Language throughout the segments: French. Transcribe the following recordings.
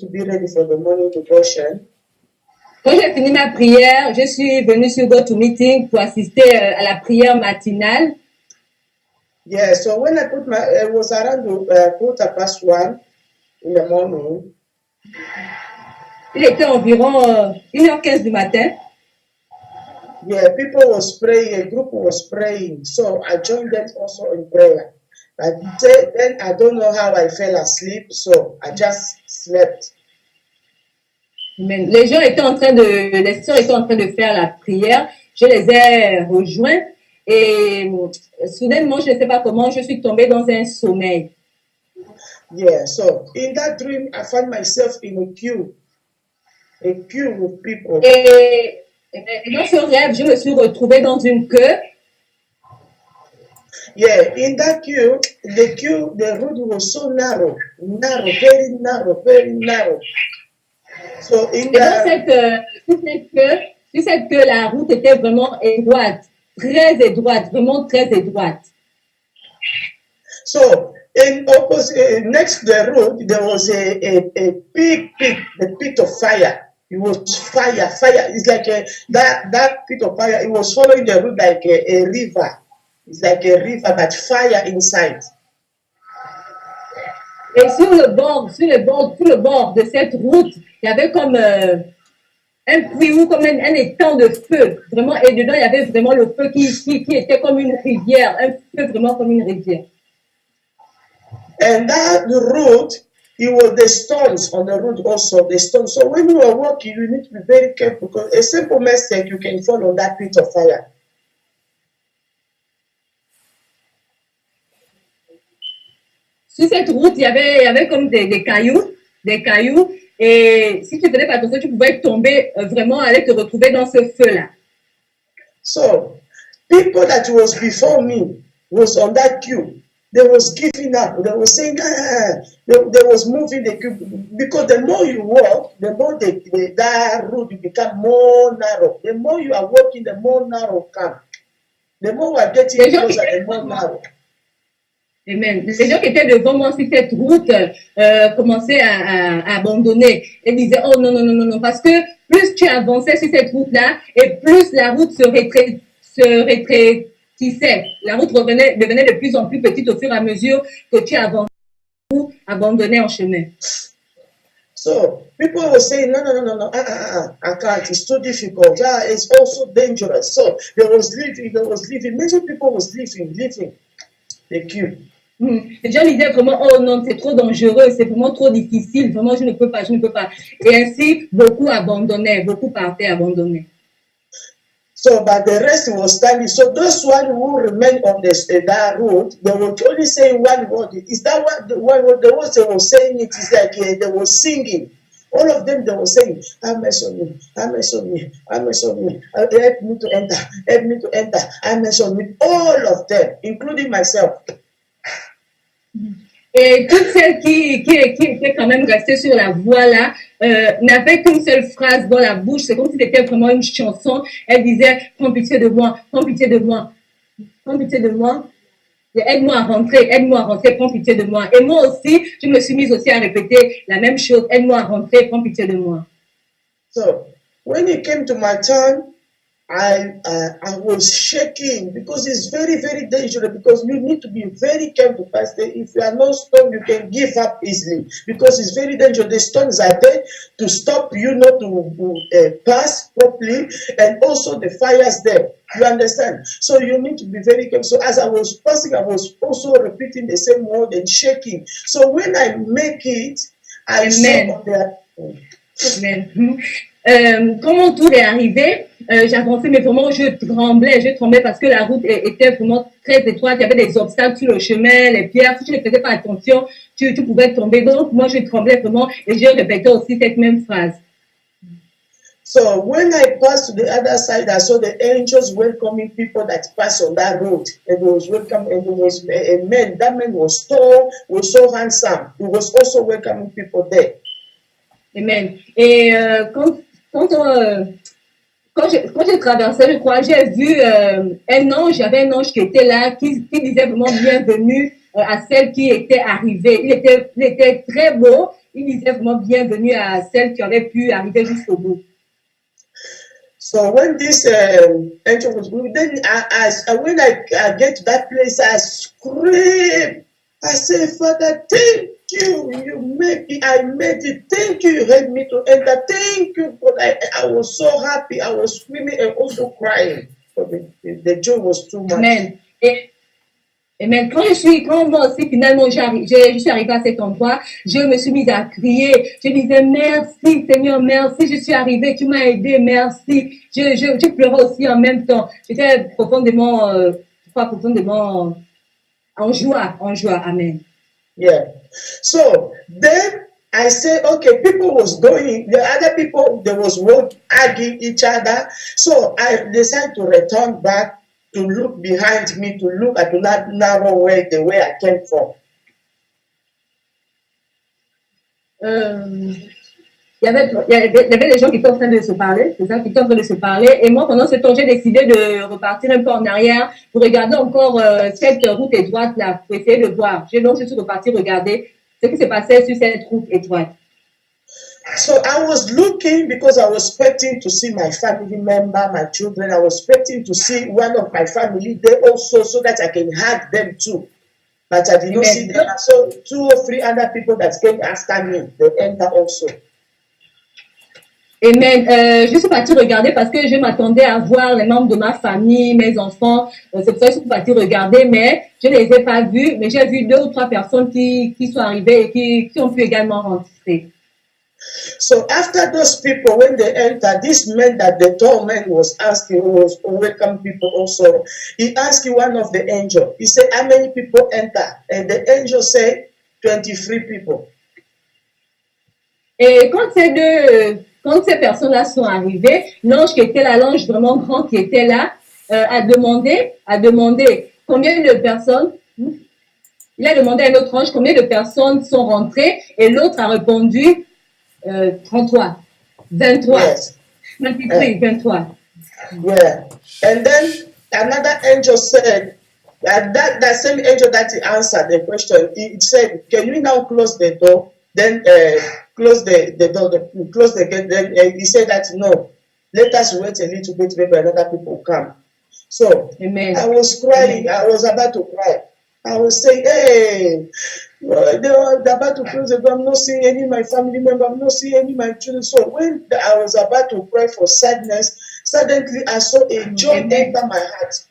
to be ready for the morning devotion. Quand j'ai fini ma prière, je suis venue sur GoToMeeting pour assister à la prière matinale. Yeah, so when I put it was around 1:15 in the morning. Il était environ 1h15 du matin. Yeah, people was praying, a group was praying, so I joined them also in prayer. But then I don't know how I fell asleep, so I just slept. Amen. Les sœurs étaient en train de faire la prière. Je les ai rejoints et soudainement, je ne sais pas comment, je suis tombée dans un sommeil. Yeah, so in that dream, I found myself in a queue with people. Et dans ce rêve, je me suis retrouvée dans une queue. Yeah, in that queue, the road was so narrow, very narrow, very narrow. So in dans cette queue, la route était vraiment étroite, très étroite, vraiment très étroite. So in opposite, next to the road, there was a big pit, the pit of fire. It was fire. It's like that pit of fire. It was following the road like a river. It's like a river, but fire inside. Et sur le bord de cette route, il y avait comme un puits ou comme un étang de feu. Vraiment, et dedans, il y avait vraiment le feu qui était comme une rivière. Un feu vraiment comme une rivière. And that road, it was the stones on the road also, the stones. So when you are walking, you need to be very careful because a simple mistake, you can fall on that pit of fire. Sur cette route, il y avait comme des cailloux, et si tu ne faisais pas attention, tu pouvais tomber vraiment, aller te retrouver dans ce feu-là. So, people that was before me was on that queue. They was giving up. They was saying, they was moving the queue because the more you walk, the more that road become more narrow. The more you are walking, the more narrow come. The more we are getting closer, the more narrow. Amen. Les gens qui étaient devant moi sur cette route commençaient à abandonner et disaient oh non, parce que plus tu avançais sur cette route-là et plus la route se rétrécissait. La route devenait de plus en plus petite au fur et à mesure que tu avançais ou abandonnais en chemin. So people were saying no, I can't. It's too difficult. Yeah, it's also dangerous. So they was leaving. Many people was leaving the queue. Les gens disaient vraiment, oh non, c'est trop dangereux, c'est vraiment trop difficile, vraiment, je ne peux pas. Et ainsi, beaucoup partaient abandonnés. So, but the rest was standing. So those one who remained on that road, they were only saying one word. Is that what the words they were saying? It is like they were singing. All of them, they were saying, have mercy on me. Help me to enter. Have mercy on me. All of them, including myself. Et toutes celles qui étaient quand même restées sur la voie là n'avaient qu'une seule phrase dans la bouche. C'est comme si c'était vraiment une chanson. Elle disait prends pitié de moi, aide-moi à rentrer, prends pitié de moi. Et moi aussi, je me suis mise aussi à répéter la même chose, aide-moi à rentrer, prends pitié de moi. So when it came to my turn, I was shaking because it's very, very dangerous because you need to be very careful. If you are not strong, you can give up easily because it's very dangerous. The stones are there to stop you not to pass properly, and also the fires there. You understand? So you need to be very careful. So as I was passing, I was also repeating the same word and shaking. So when I make it, I saw that. Amen. Quand mon tour est arrivé, j'avançais, mais vraiment je tremblais parce que la route était vraiment très étroite, il y avait des obstacles sur le chemin, les pierres, si tu ne faisais pas attention, tu pouvais tomber. Donc moi je tremblais vraiment et je répétais aussi cette même phrase. So when I passed to the other side, I saw the angels welcoming people that passed on that road. And was welcome, and there was a man. That man was tall, was so handsome. He was also welcoming people there. Amen. Et quand j'ai traversé, je crois, j'ai vu un ange, il y avait un ange qui était là, qui disait vraiment bienvenue à celle qui était arrivée. Il était très beau il disait vraiment bienvenue à celle qui aurait pu arriver jusqu'au bout. So when this angel was moving, then when I get to that place, I scream. I say, Father, thank you. I made it. Thank you. You helped me to enter. Thank you. But I was so happy. I was screaming and also crying. But the joy was too much. Amen. Et même quand moi aussi, finalement, je suis arrivée à cet endroit, je me suis mise à crier. Je disais, merci Seigneur, merci, je suis arrivée, tu m'as aidé, merci. Je pleurais aussi en même temps. J'étais profondément en joie. Amen. Yeah. So then I said, okay, people was going, the other people, there was arguing each other. So I decided to return back to look behind me, to look at that narrow way, the way I came from. Il y avait des gens qui étaient en train de se parler, c'est ça, qui étaient en train de se parler. Et moi, pendant ce temps, j'ai décidé de repartir un peu en arrière pour regarder encore cette route étroite là, pour essayer de voir. Donc, je suis repartie regarder ce qui se passait sur cette route étroite. So I was looking because I was expecting to see my family member, my children. I was expecting to see one of my family there also so that I can hug them too. But I did not see them. I saw 2 or 3 other people that came after me. They entered also. Amen. Je suis partie regarder parce que je m'attendais à voir les membres de ma famille, mes enfants. C'est pour ça que je suis partie regarder, mais je ne les ai pas vus. Mais j'ai vu 2 ou 3 personnes qui sont arrivées et qui ont pu également rentrer. So after those people, when they entered, this man that the tall man was asking, who was welcome people also, he asked one of the angels. He said, how many people enter? And the angel said, 23 people. Et quand ces personnes-là sont arrivées, l'ange qui était là, l'ange vraiment grand qui était là, a demandé combien de personnes. Il a demandé à un autre ange combien de personnes sont rentrées et l'autre a répondu 33, 23, yes. 23, 23. Yeah. And then another angel said, that same angel that answered the question, it said, can you now close the door? Then close the door, close the gate. Then he said that no, let us wait a little bit, maybe another people come. So Amen. I was crying. I was about to cry. I was saying, hey, they're about to close the door. I'm not seeing any of my family members. I'm not seeing any of my children. So when I was about to cry for sadness, suddenly I saw a joy enter my heart.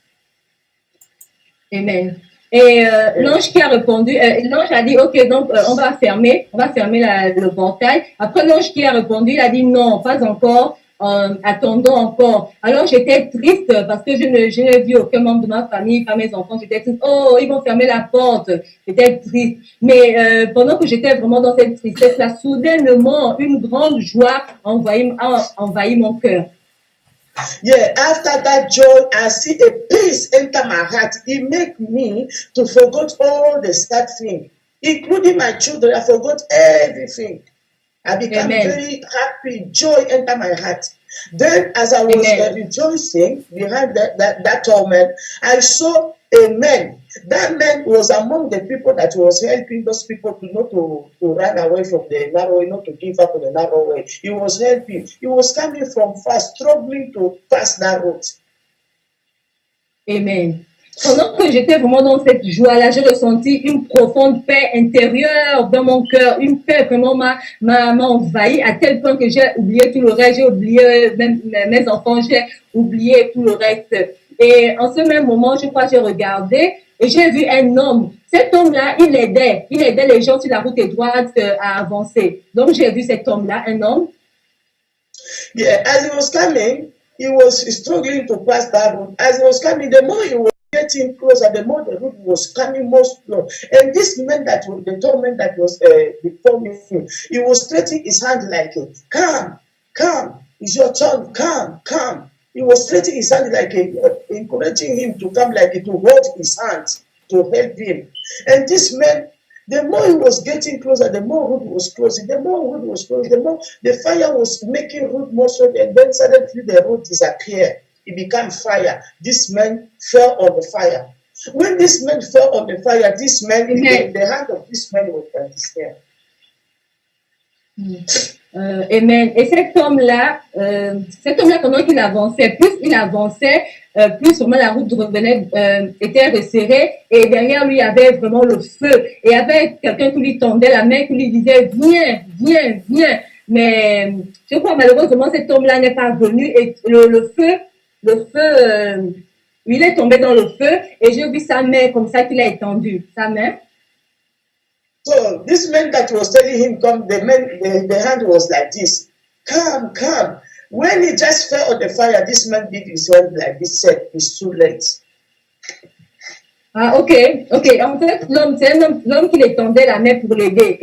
Amen. Et l'ange qui a répondu, l'ange a dit, ok, donc on va fermer le portail. Après, l'ange qui a répondu, il a dit non, pas encore. Attendons encore. Alors j'étais triste parce que je n'ai vu aucun membre de ma famille, pas mes enfants. J'étais triste. Oh, ils vont fermer la porte. J'étais triste. Mais pendant que j'étais vraiment dans cette tristesse, là, soudainement, une grande joie a envahi mon cœur. Yeah, after that joy, I see a peace enter my heart. It made me to forget all the sad things, including my children. I forgot everything. I became very happy. Joy enter my heart. Then, as I was rejoicing behind that tall man, I saw a man. That man was among the people that was helping those people to not to run away from the narrow way, not to give up on the narrow way. He was helping. He was coming from far, struggling to pass that route. Amen. Pendant que j'étais vraiment dans cette joie-là, j'ai ressenti une profonde paix intérieure dans mon cœur. Une paix vraiment m'a envahi à tel point que j'ai oublié tout le reste. J'ai oublié même mes enfants, j'ai oublié tout le reste. Et en ce même moment, je crois que j'ai regardé et j'ai vu un homme. Cet homme-là, il aidait les gens sur la route étroite à avancer. Donc, j'ai vu cet homme-là, un homme. Yeah, as he was coming, he was struggling to pass that road. As he was coming, the more he was getting closer, the more the road was coming more slow. And this man the tall man that was before me, he was stretching his hand like, come, it's your turn, come. He was stretching his hand like encouraging him to come, like to hold his hand to help him. And this man, the more he was getting closer, the more road was closing. The more road was closing, the more the fire was making road more strong. And then suddenly the road disappeared. It became fire. This man fell on the fire. When this man fell on the fire, this man, the hand of this man was on his hair. Amen. Et cet homme-là, pendant qu'il avançait, plus vraiment la route revenait, était resserrée, et derrière lui, il y avait vraiment le feu. Et il y avait quelqu'un qui lui tendait la main, qui lui disait, viens, viens, viens. Mais je crois malheureusement, cet homme-là n'est pas venu, et il est tombé dans le feu, et j'ai vu sa main comme ça qu'il a étendue. Sa main. So this man that was telling him, come, the hand was like this. Come, come. When he just fell on the fire, this man did his hand like this, said, it's too late. Ah, ok. En fait, c'est l'homme qui lui tendait la main pour l'aider.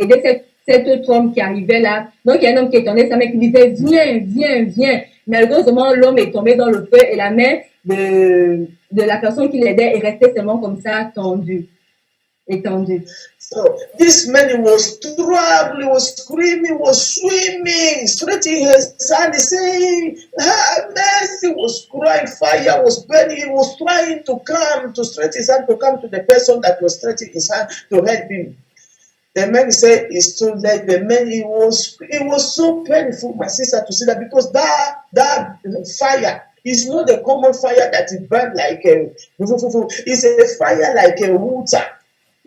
Cet autre homme qui arrivait là. Donc, il y a un homme qui tendait sa main qui disait, viens, viens, viens. Malheureusement, l'homme est tombé dans le feu et la main de la personne qui l'aidait est restée seulement comme ça, étendue. So this man, he was troubled, he was screaming, he was swimming, stretching his hand, saying, mercy, was crying, fire was burning, he was trying to stretch his hand to come to the person that was stretching his hand to help him. The man said, it's too late. The man, it was so painful, my sister, to see that, because that fire is not a common fire that it burned like it's a fire like a water.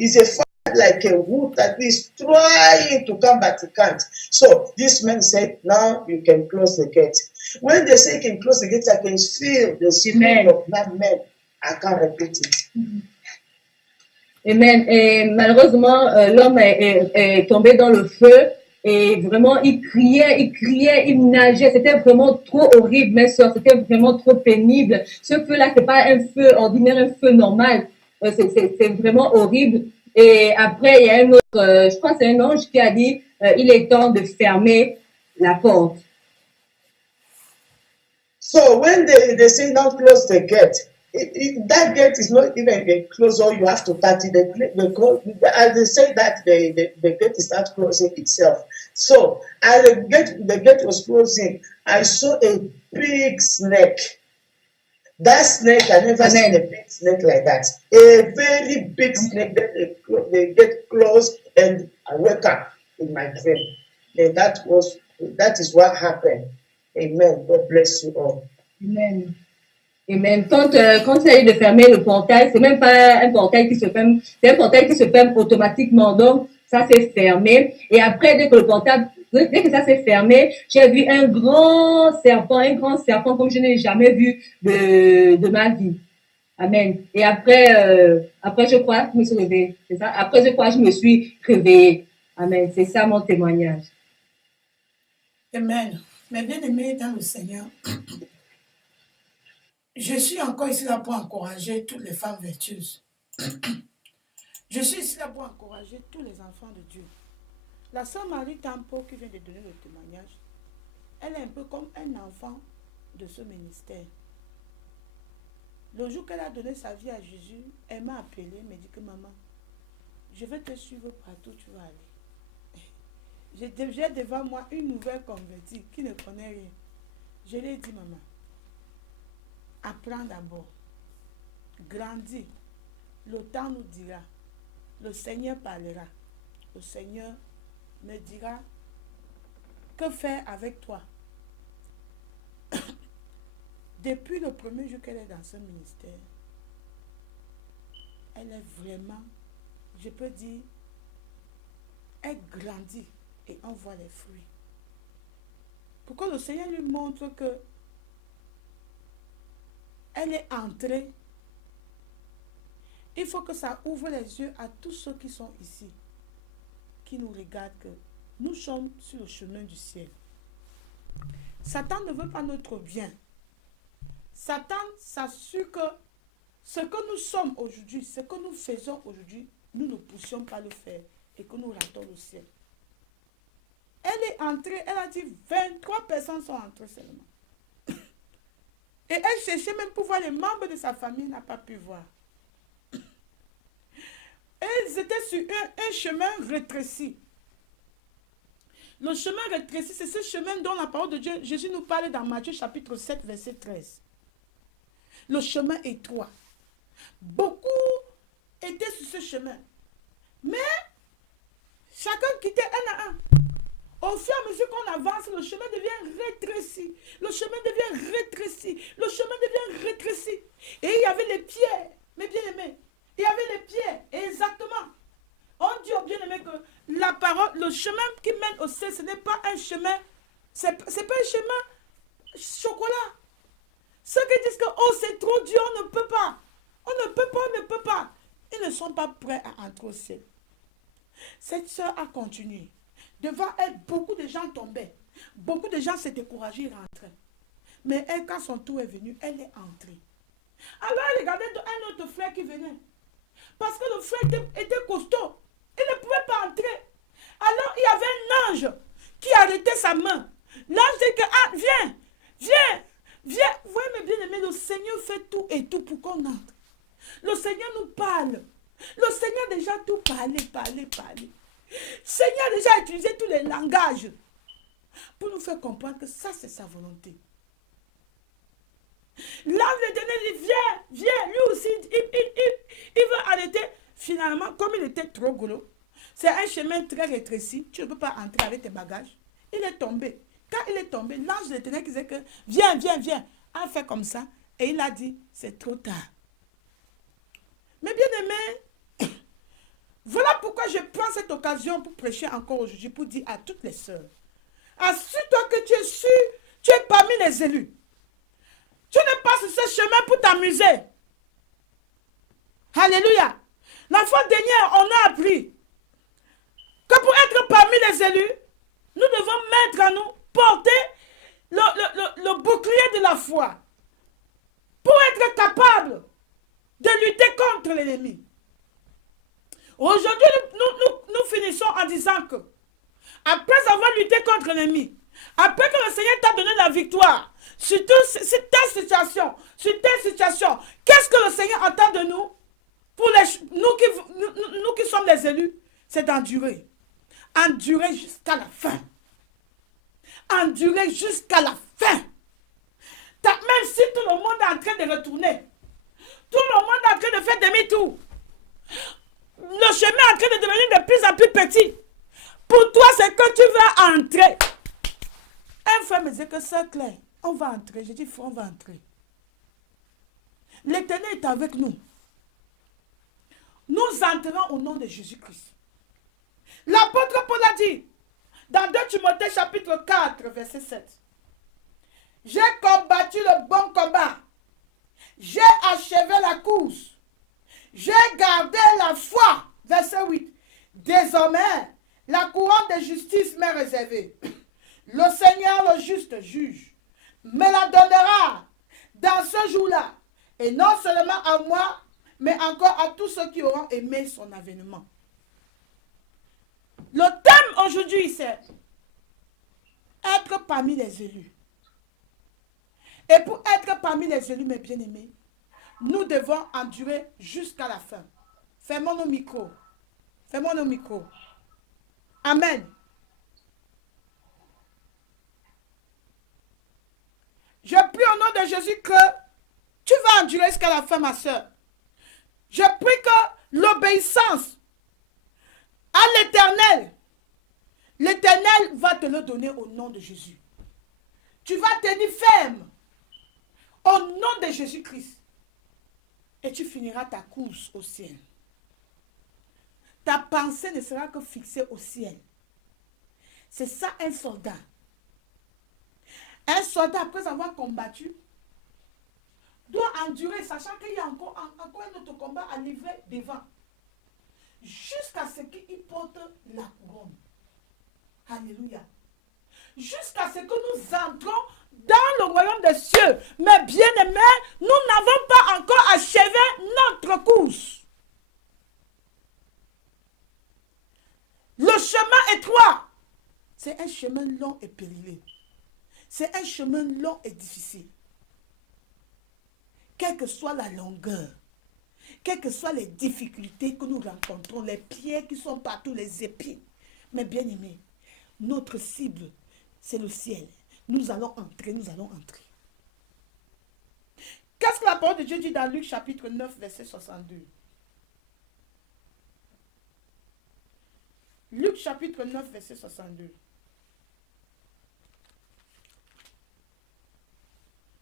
It's a fire like a wood that is trying to come, but it can't. So this man said, now you can close the gate. When they say you can close the gate, I can feel the spirit of that man. I can't repeat it. Amen. Et malheureusement, l'homme est tombé dans le feu et vraiment, il criait, il nageait. C'était vraiment trop horrible, mes soeurs. C'était vraiment trop pénible. Ce feu-là, c'est pas un feu ordinaire, un feu normal. C'est vraiment horrible. Et après, il y a un autre, je crois que c'est un ange qui a dit, il est temps de fermer la porte. So when they say now close the gate, that gate is not even closed, or you have to touch it. As they say that the gate is not closing itself. So as the gate was closing, I saw a big snake. That snake, I never seen a big snake like that. A very big snake. Then they get close, and I wake up in my dream. And that is what happened. Amen. God bless you all. Amen. Amen. Quand il s'agit de fermer le portail, c'est même pas un portail qui se ferme, c'est un portail qui se ferme automatiquement. Donc, ça s'est fermé. Et après, dès que ça s'est fermé, j'ai vu un grand serpent comme je n'ai jamais vu de ma vie. Amen. Et après, je crois, je me suis réveillée. C'est ça? Après, je crois, je me suis réveillée. Amen. C'est ça mon témoignage. Amen. Mes bien-aimés dans le Seigneur, je suis encore ici là pour encourager toutes les femmes vertueuses. Je suis ici là pour encourager tous les enfants de Dieu. La sœur Marie Tampo qui vient de donner le témoignage, elle est un peu comme un enfant de ce ministère. Le jour qu'elle a donné sa vie à Jésus, elle m'a appelé, m'a dit que maman, je vais te suivre partout où tu vas aller. J'ai devant moi une nouvelle convertie qui ne connaît rien. Je lui ai dit, maman, apprends d'abord, grandis, le temps nous dira, le Seigneur parlera, le Seigneur me dira que faire avec toi. Depuis le premier jour qu'elle est dans ce ministère, elle est vraiment, je peux dire, elle grandit et on voit les fruits. Pourquoi le Seigneur lui montre que elle est entrée. Il faut que ça ouvre les yeux à tous ceux qui sont ici, qui nous regardent, que nous sommes sur le chemin du ciel. Satan ne veut pas notre bien. Satan s'assure que ce que nous sommes aujourd'hui, ce que nous faisons aujourd'hui, nous ne poussions pas le faire et que nous ratons le ciel. Elle est entrée, elle a dit 23 personnes sont entrées seulement. Et elle cherchait même pour voir les membres de sa famille, n'a pas pu voir. Elles étaient sur un chemin rétréci. Le chemin rétréci, c'est ce chemin dont la parole de Dieu, Jésus nous parle dans Matthieu chapitre 7, verset 13. Le chemin étroit. Beaucoup étaient sur ce chemin. Mais chacun quittait un à un. Au fur et à mesure qu'on avance, le chemin devient rétréci. Le chemin devient rétréci. Le chemin devient rétréci. Et il y avait les pieds, mes bien-aimés. Il y avait les pieds, exactement. On dit aux bien-aimés que la parole, le chemin qui mène au ciel, ce n'est pas un chemin, c'est pas un chemin chocolat. Ceux qui disent que oh c'est trop dur, on ne peut pas. On ne peut pas, on ne peut pas. Ils ne sont pas prêts à entrer au ciel. Cette soeur a continué. Devant elle, beaucoup de gens tombaient. Beaucoup de gens s'étaient découragés et rentraient. Mais elle, quand son tour est venu, elle est entrée. Alors elle regardait un autre frère qui venait. Parce que le frère était costaud. Il ne pouvait pas entrer. Alors il y avait un ange qui arrêtait sa main. L'ange dit que, ah, viens, viens, viens. Vous voyez mes bien-aimés, le Seigneur fait tout et tout pour qu'on entre. Le Seigneur nous parle. Le Seigneur a déjà tout parlé. Le Seigneur a déjà utilisé tous les langages pour nous faire comprendre que ça, c'est sa volonté. L'ange l'Éternel dit, viens, lui aussi, il veut arrêter. Finalement, comme il était trop gros, c'est un chemin très rétréci, tu ne peux pas entrer avec tes bagages. Il est tombé. Quand il est tombé, l'ange de l'Éternel qui disait que, viens, a fait comme ça, et il a dit, c'est trop tard. Mais bien aimé, voilà pourquoi je prends cette occasion pour prêcher encore aujourd'hui, pour dire à toutes les sœurs, assure-toi que tu es parmi les élus. Tu n'es pas sur ce chemin pour t'amuser. Alléluia. La fois dernière, on a appris que pour être parmi les élus, nous devons mettre à nous, porter le bouclier de la foi pour être capable de lutter contre l'ennemi. Aujourd'hui, nous finissons en disant que après avoir lutté contre l'ennemi, après que le Seigneur t'a donné la victoire, sur ta situation, qu'est-ce que le Seigneur attend de nous? Pour nous qui sommes les élus, c'est d'endurer. Endurer jusqu'à la fin. Endurer jusqu'à la fin. Même si tout le monde est en train de retourner, tout le monde est en train de faire demi-tour, le chemin est en train de devenir de plus en plus petit. Pour toi, c'est que tu vas entrer. Un frère me disait que c'est clair. On va entrer. J'ai dit, frère, on va entrer. L'Éternel est avec nous. Nous entrons au nom de Jésus-Christ. L'apôtre Paul a dit, dans 2 Timothée chapitre 4, verset 7, j'ai combattu le bon combat. J'ai achevé la course. J'ai gardé la foi. Verset 8. Désormais, la couronne de justice m'est réservée. Le Seigneur, le juste juge, me la donnera dans ce jour-là. Et non seulement à moi, mais encore à tous ceux qui auront aimé son avènement. Le thème aujourd'hui, c'est être parmi les élus. Et pour être parmi les élus, mes bien-aimés, nous devons endurer jusqu'à la fin. Fermons nos micros. Fermons nos micros. Amen. Je prie au nom de Jésus que tu vas endurer jusqu'à la fin, ma soeur. Je prie que l'obéissance à l'Éternel, l'Éternel va te le donner au nom de Jésus. Tu vas tenir ferme au nom de Jésus-Christ. Et tu finiras ta course au ciel. Ta pensée ne sera que fixée au ciel. C'est ça un soldat. Un soldat, après avoir combattu, doit endurer, sachant qu'il y a encore un autre combat à livrer devant. Jusqu'à ce qu'il porte la couronne. Alléluia. Jusqu'à ce que nous entrons dans le royaume des cieux. Mais bien aimés, nous n'avons pas encore achevé notre course. Le chemin étroit, c'est un chemin long et périlleux. C'est un chemin long et difficile. Quelle que soit la longueur, quelles que soient les difficultés que nous rencontrons, les pierres qui sont partout, les épines. Mais bien aimés, notre cible, c'est le ciel. Nous allons entrer, nous allons entrer. Qu'est-ce que la parole de Dieu dit dans Luc chapitre 9, verset 62? Luc chapitre 9, verset 62.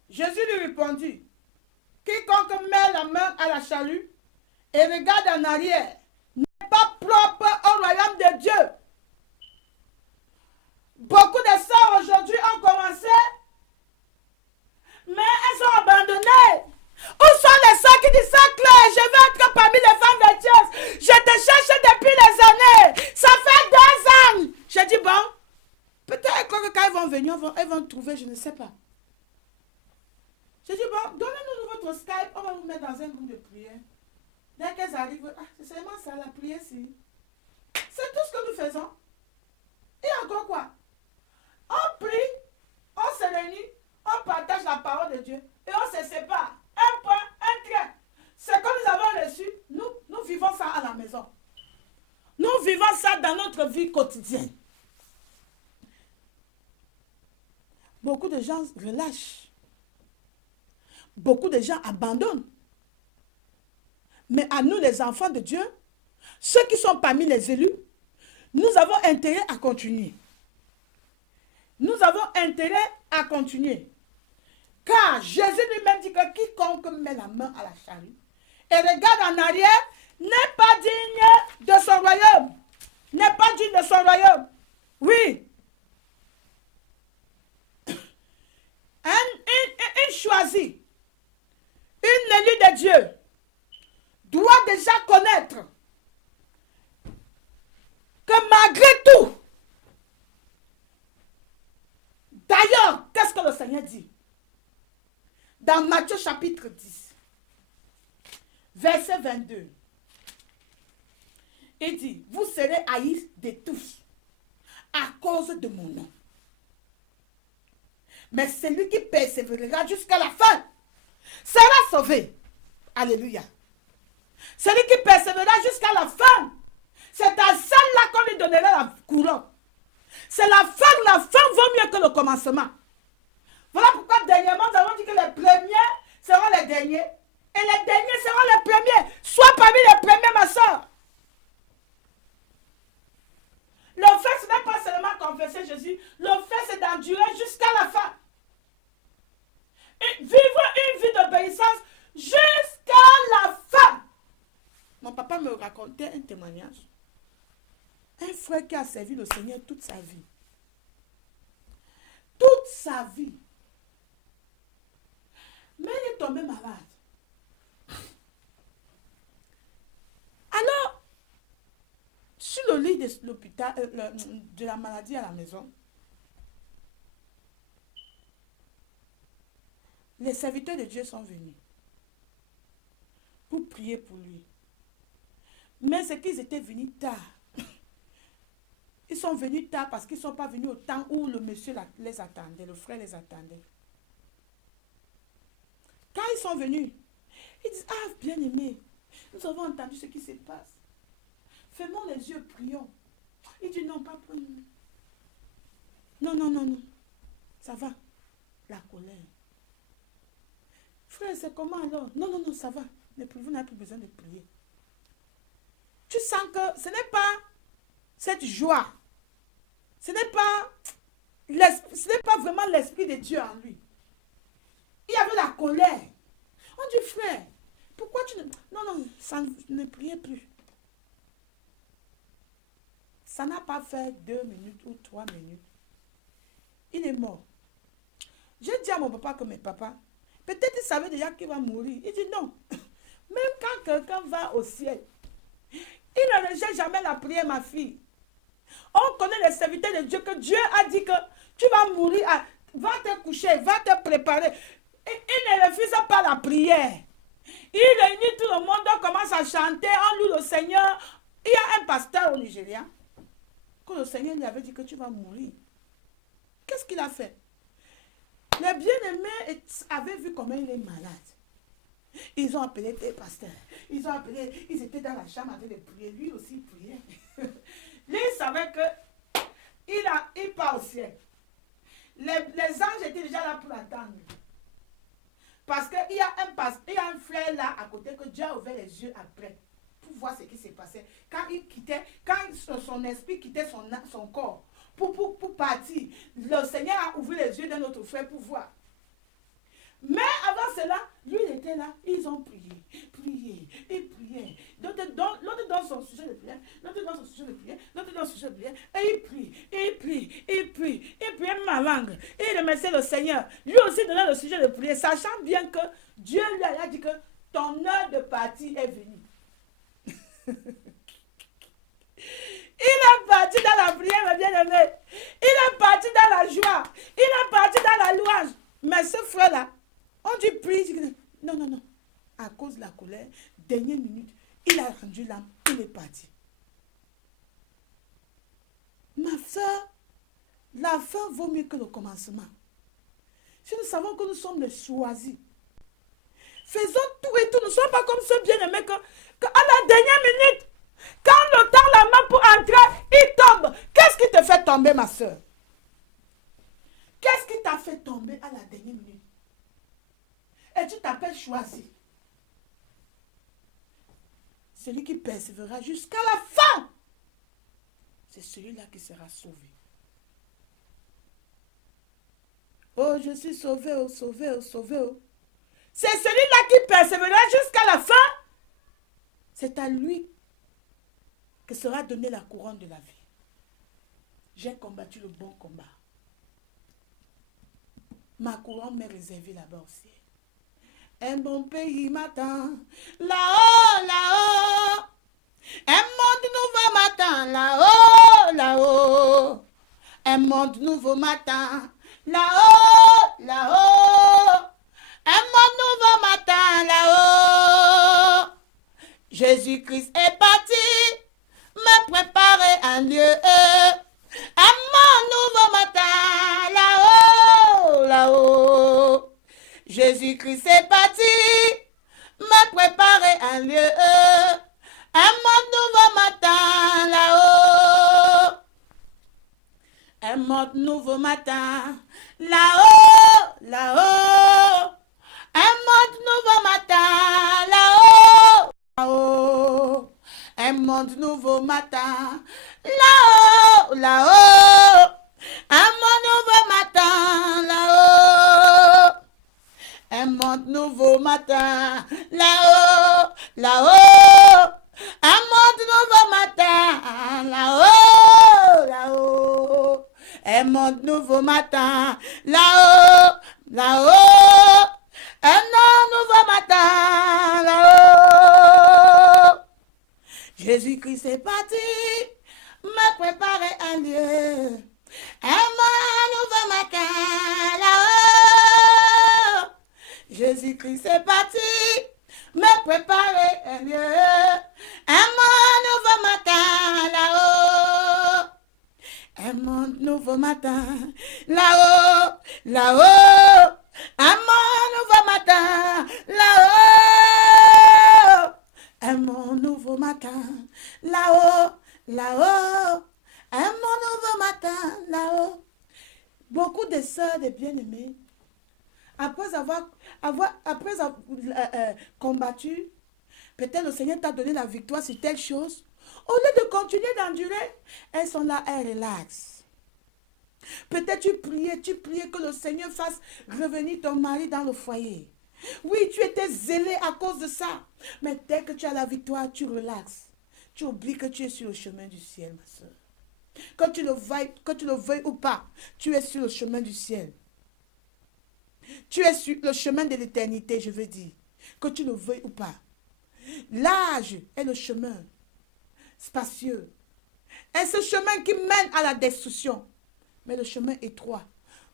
Jésus lui répondit, quiconque met la main à la charrue et regarde en arrière n'est pas propre au royaume de Dieu. Beaucoup de sœurs aujourd'hui ont commencé, mais elles ont abandonné. Où sont les sœurs qui disent ça, Claire? Je veux être parmi les femmes vertueuses. Je te cherche depuis les années. Ça fait 2 ans. J'ai dit, bon, peut-être que quand elles vont venir, elles vont trouver, je ne sais pas. J'ai dit, bon, donnez-nous votre Skype, on va vous mettre dans un groupe de prière. Dès qu'elles arrivent, c'est seulement ça, la prière, si. C'est tout ce que nous faisons. Et encore quoi? On prie, on se réunit, on partage la parole de Dieu et on se sépare. Un point, un trait. Ce que nous avons reçu, nous vivons ça à la maison. Nous vivons ça dans notre vie quotidienne. Beaucoup de gens relâchent. Beaucoup de gens abandonnent. Mais à nous, les enfants de Dieu, ceux qui sont parmi les élus, nous avons intérêt à continuer. Nous avons intérêt à continuer. Car Jésus lui-même dit que quiconque met la main à la charrue et regarde en arrière n'est pas digne de son royaume. N'est pas digne de son royaume. Oui. Une choisie, une élue de Dieu doit déjà connaître que malgré tout, d'ailleurs, qu'est-ce que le Seigneur dit? Dans Matthieu chapitre 10, verset 22, il dit, vous serez haïs de tous à cause de mon nom. Mais celui qui persévérera jusqu'à la fin sera sauvé. Alléluia. Celui qui persévérera jusqu'à la fin, c'est à celle-là qu'on lui donnera la couronne. C'est la fin vaut mieux que le commencement. Voilà pourquoi dernièrement nous avons dit que les premiers seront les derniers et les derniers seront les premiers. Sois parmi les premiers, ma soeur. Le fait, ce n'est pas seulement confesser Jésus. Le fait, c'est d'endurer jusqu'à la fin. Et vivre une vie d'obéissance jusqu'à la fin. Mon papa me racontait un témoignage. Un frère qui a servi le Seigneur toute sa vie. Toute sa vie. Mais il est tombé malade. Alors, sur le lit de l'hôpital, de la maladie à la maison, les serviteurs de Dieu sont venus pour prier pour lui. Mais c'est qu'ils étaient venus tard. Ils sont venus tard parce qu'ils ne sont pas venus au temps où le monsieur les attendait, le frère les attendait. Quand ils sont venus, ils disent, ah, bien-aimé, nous avons entendu ce qui se passe. Fermons les yeux, prions. Il dit, non, pas prier. Non. Ça va. La colère. Frère, c'est comment alors? Non, ça va. Vous n'avez plus besoin de prier. Tu sens que ce n'est pas cette joie. Ce n'est pas vraiment l'Esprit de Dieu en lui. Il y avait la colère. On dit, frère, pourquoi tu ne... Non, ça ne priait plus. Ça n'a pas fait 2 minutes ou 3 minutes. Il est mort. J'ai dit à mon papa que mes papas, peut-être il savait déjà qu'il va mourir. Il dit non. Même quand quelqu'un va au ciel, il ne rejette jamais la prière, ma fille. On connaît les serviteurs de Dieu, que Dieu a dit que tu vas mourir, va te coucher, va te préparer. Il ne refuse pas la prière. Il réunit tout le monde, on commence à chanter, on loue le Seigneur. Il y a un pasteur au Nigeria, que le Seigneur lui avait dit que tu vas mourir. Qu'est-ce qu'il a fait? Les bien-aimés avaient vu comment il est malade. Ils ont appelé des pasteurs. Ils étaient dans la chambre en train de prier. Lui aussi, il priait. Lui, il savait que il part au ciel. Les anges étaient déjà là pour l'attendre. Parce qu'il y a un frère là à côté que Dieu a ouvert les yeux après pour voir ce qui s'est passé. Quand son esprit quittait son corps pour partir, le Seigneur a ouvert les yeux d'un autre frère pour voir. Mais avant cela, lui, il était là. Ils ont prié, prié, et prié. L'autre dans son sujet de prière, l'autre dans son sujet de prière, l'autre dans son sujet de prière. Et il prie, et il prie, et il prie, et il prie ma langue. Et il remerciait le Seigneur. Lui aussi donnait le sujet de prière, sachant bien que Dieu lui a dit que ton heure de partie est venue. Il est parti dans la prière, mes bien-aimés. Il est parti dans la joie. Il est parti dans la louange. Mais ce frère-là, on dit prie. Non, non, non. À cause de la colère, dernière minute, il a rendu l'âme. Il est parti. Ma soeur, la fin vaut mieux que le commencement. Si nous savons que nous sommes les choisis, faisons tout et tout. Nous ne sommes pas comme ceux bien-aimés que à la dernière minute, quand le tend la main pour entrer, il tombe. Qu'est-ce qui te fait tomber, ma soeur? Qu'est-ce qui t'a fait tomber à la dernière minute? Et tu t'appelles choisi. Celui qui persévérera jusqu'à la fin, c'est celui-là qui sera sauvé. Oh, je suis sauvé, oh, sauvé, oh, sauvé. Oh. C'est celui-là qui persévérera jusqu'à la fin. C'est à lui que sera donnée la couronne de la vie. J'ai combattu le bon combat. Ma couronne m'est réservée là-bas au ciel. Un bon pays m'attend, là-haut, là-haut. Un monde nouveau m'attend, là-haut, là-haut. Un monde nouveau m'attend, là-haut, là-haut. Un monde nouveau m'attend, là-haut. Jésus-Christ est parti me préparer un lieu. Un monde nouveau matin, là-haut, là-haut. Jésus-Christ est parti me préparer un lieu. Un monde nouveau matin, là-haut. Un monde nouveau matin, là-haut, là-haut. Un monde nouveau matin, là-haut, là-haut. Un monde nouveau matin, là-haut, là-haut. Un monde nouveau matin, là-haut. Un monde nouveau matin, là-haut, là-haut. Un monde nouveau matin, là-haut, là-haut. Un monde nouveau matin, là-haut, là-haut. Un nouveau matin, là-haut. Jésus-Christ est parti me préparer un lieu. Un nouveau matin, là-haut. Jésus-Christ est parti me préparer un lieu. Un nouveau matin, là-haut. Un monde nouveau matin, là-haut, là-haut. Un nouveau matin, là-haut. Un nouveau matin, là-haut, là-haut. Un nouveau matin, là-haut. Beaucoup de sœurs, de bien-aimés, après avoir combattu, peut-être le Seigneur t'a donné la victoire sur telle chose. Au lieu de continuer d'endurer, elles sont là, elles relaxent. Peut-être tu priais que le Seigneur fasse revenir ton mari dans le foyer. Oui, tu étais zélé à cause de ça. Mais dès que tu as la victoire, tu relaxes. Tu oublies que tu es sur le chemin du ciel, ma soeur. Quand tu le veuilles ou pas, tu es sur le chemin du ciel. Tu es sur le chemin de l'éternité, je veux dire. Que tu le veuilles ou pas. L'âge est le chemin spacieux. Et ce chemin qui mène à la destruction. Mais le chemin étroit.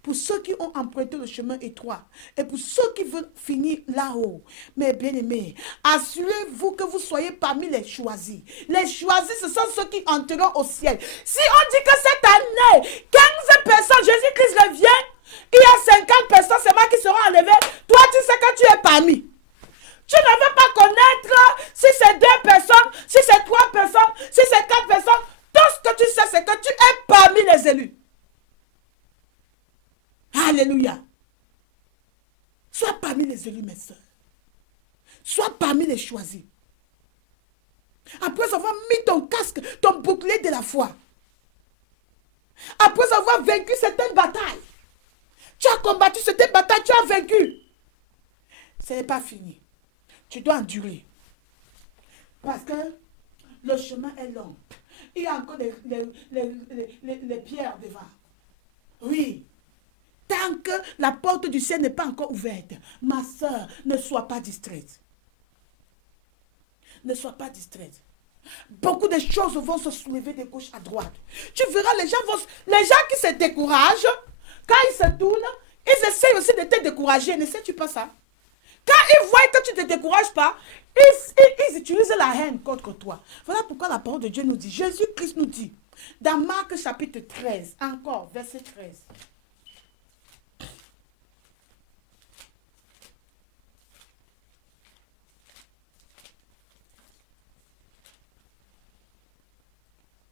Pour ceux qui ont emprunté le chemin étroit. Et pour ceux qui veulent finir là-haut. Mais bien aimés, assurez-vous que vous soyez parmi les choisis. Les choisis, ce sont ceux qui entreront au ciel. Si on dit que cette année, 15 personnes, Jésus-Christ revient, il y a 50 personnes seulement qui seront enlevées. Toi, tu sais que tu es parmi. Tu ne veux pas connaître si c'est 2 personnes, si c'est 3 personnes, si c'est 4 personnes. Tout ce que tu sais, c'est que tu es parmi les élus. Alléluia. Sois parmi les élus, mes soeurs. Sois parmi les choisis. Après avoir mis ton casque, ton bouclier de la foi. Après avoir vaincu certaines batailles. Tu as combattu certaines batailles, tu as vaincu. ce n'est pas fini. Tu dois endurer. Parce que le chemin est long. Il y a encore les pierres devant. Oui. Tant que la porte du ciel n'est pas encore ouverte, ma soeur, ne sois pas distraite. Ne sois pas distraite. Beaucoup de choses vont se soulever de gauche à droite. Tu verras, les gens qui se découragent, quand ils se tournent, ils essayent aussi de te décourager. Ne sais-tu pas ça? Quand ils voient que tu ne te décourages pas, ils utilisent la haine contre toi. Voilà pourquoi la parole de Dieu nous dit, Jésus-Christ nous dit, dans Marc chapitre 13, encore, verset 13.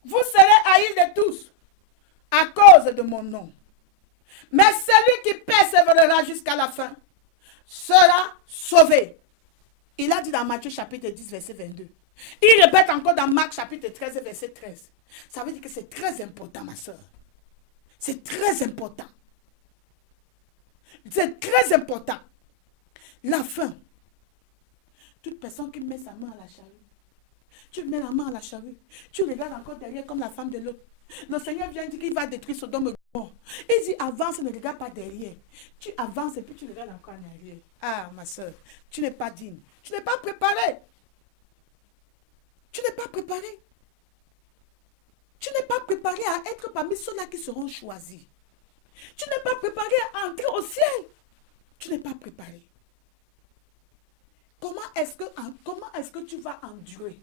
Vous serez haïs de tous à cause de mon nom. Mais celui qui persévérera jusqu'à la fin sera sauvé. Il a dit dans Matthieu chapitre 10, verset 22. Il répète encore dans Marc chapitre 13, verset 13. Ça veut dire que c'est très important, ma soeur. C'est très important. C'est très important. La fin. Toute personne qui met sa main à la charrue. Tu mets la main à la charrue. Tu regardes encore derrière comme la femme de l'autre. Le Seigneur vient dire qu'il va détruire Sodome et Gomorrhe. Il dit avance, ne regarde pas derrière. Tu avances et puis tu regardes encore en arrière. Ah, ma soeur, tu n'es pas digne. Tu n'es pas préparé. Tu n'es pas préparé. Tu n'es pas préparé à être parmi ceux-là qui seront choisis. Tu n'es pas préparé à entrer au ciel. Tu n'es pas préparé. Comment est-ce que tu vas endurer?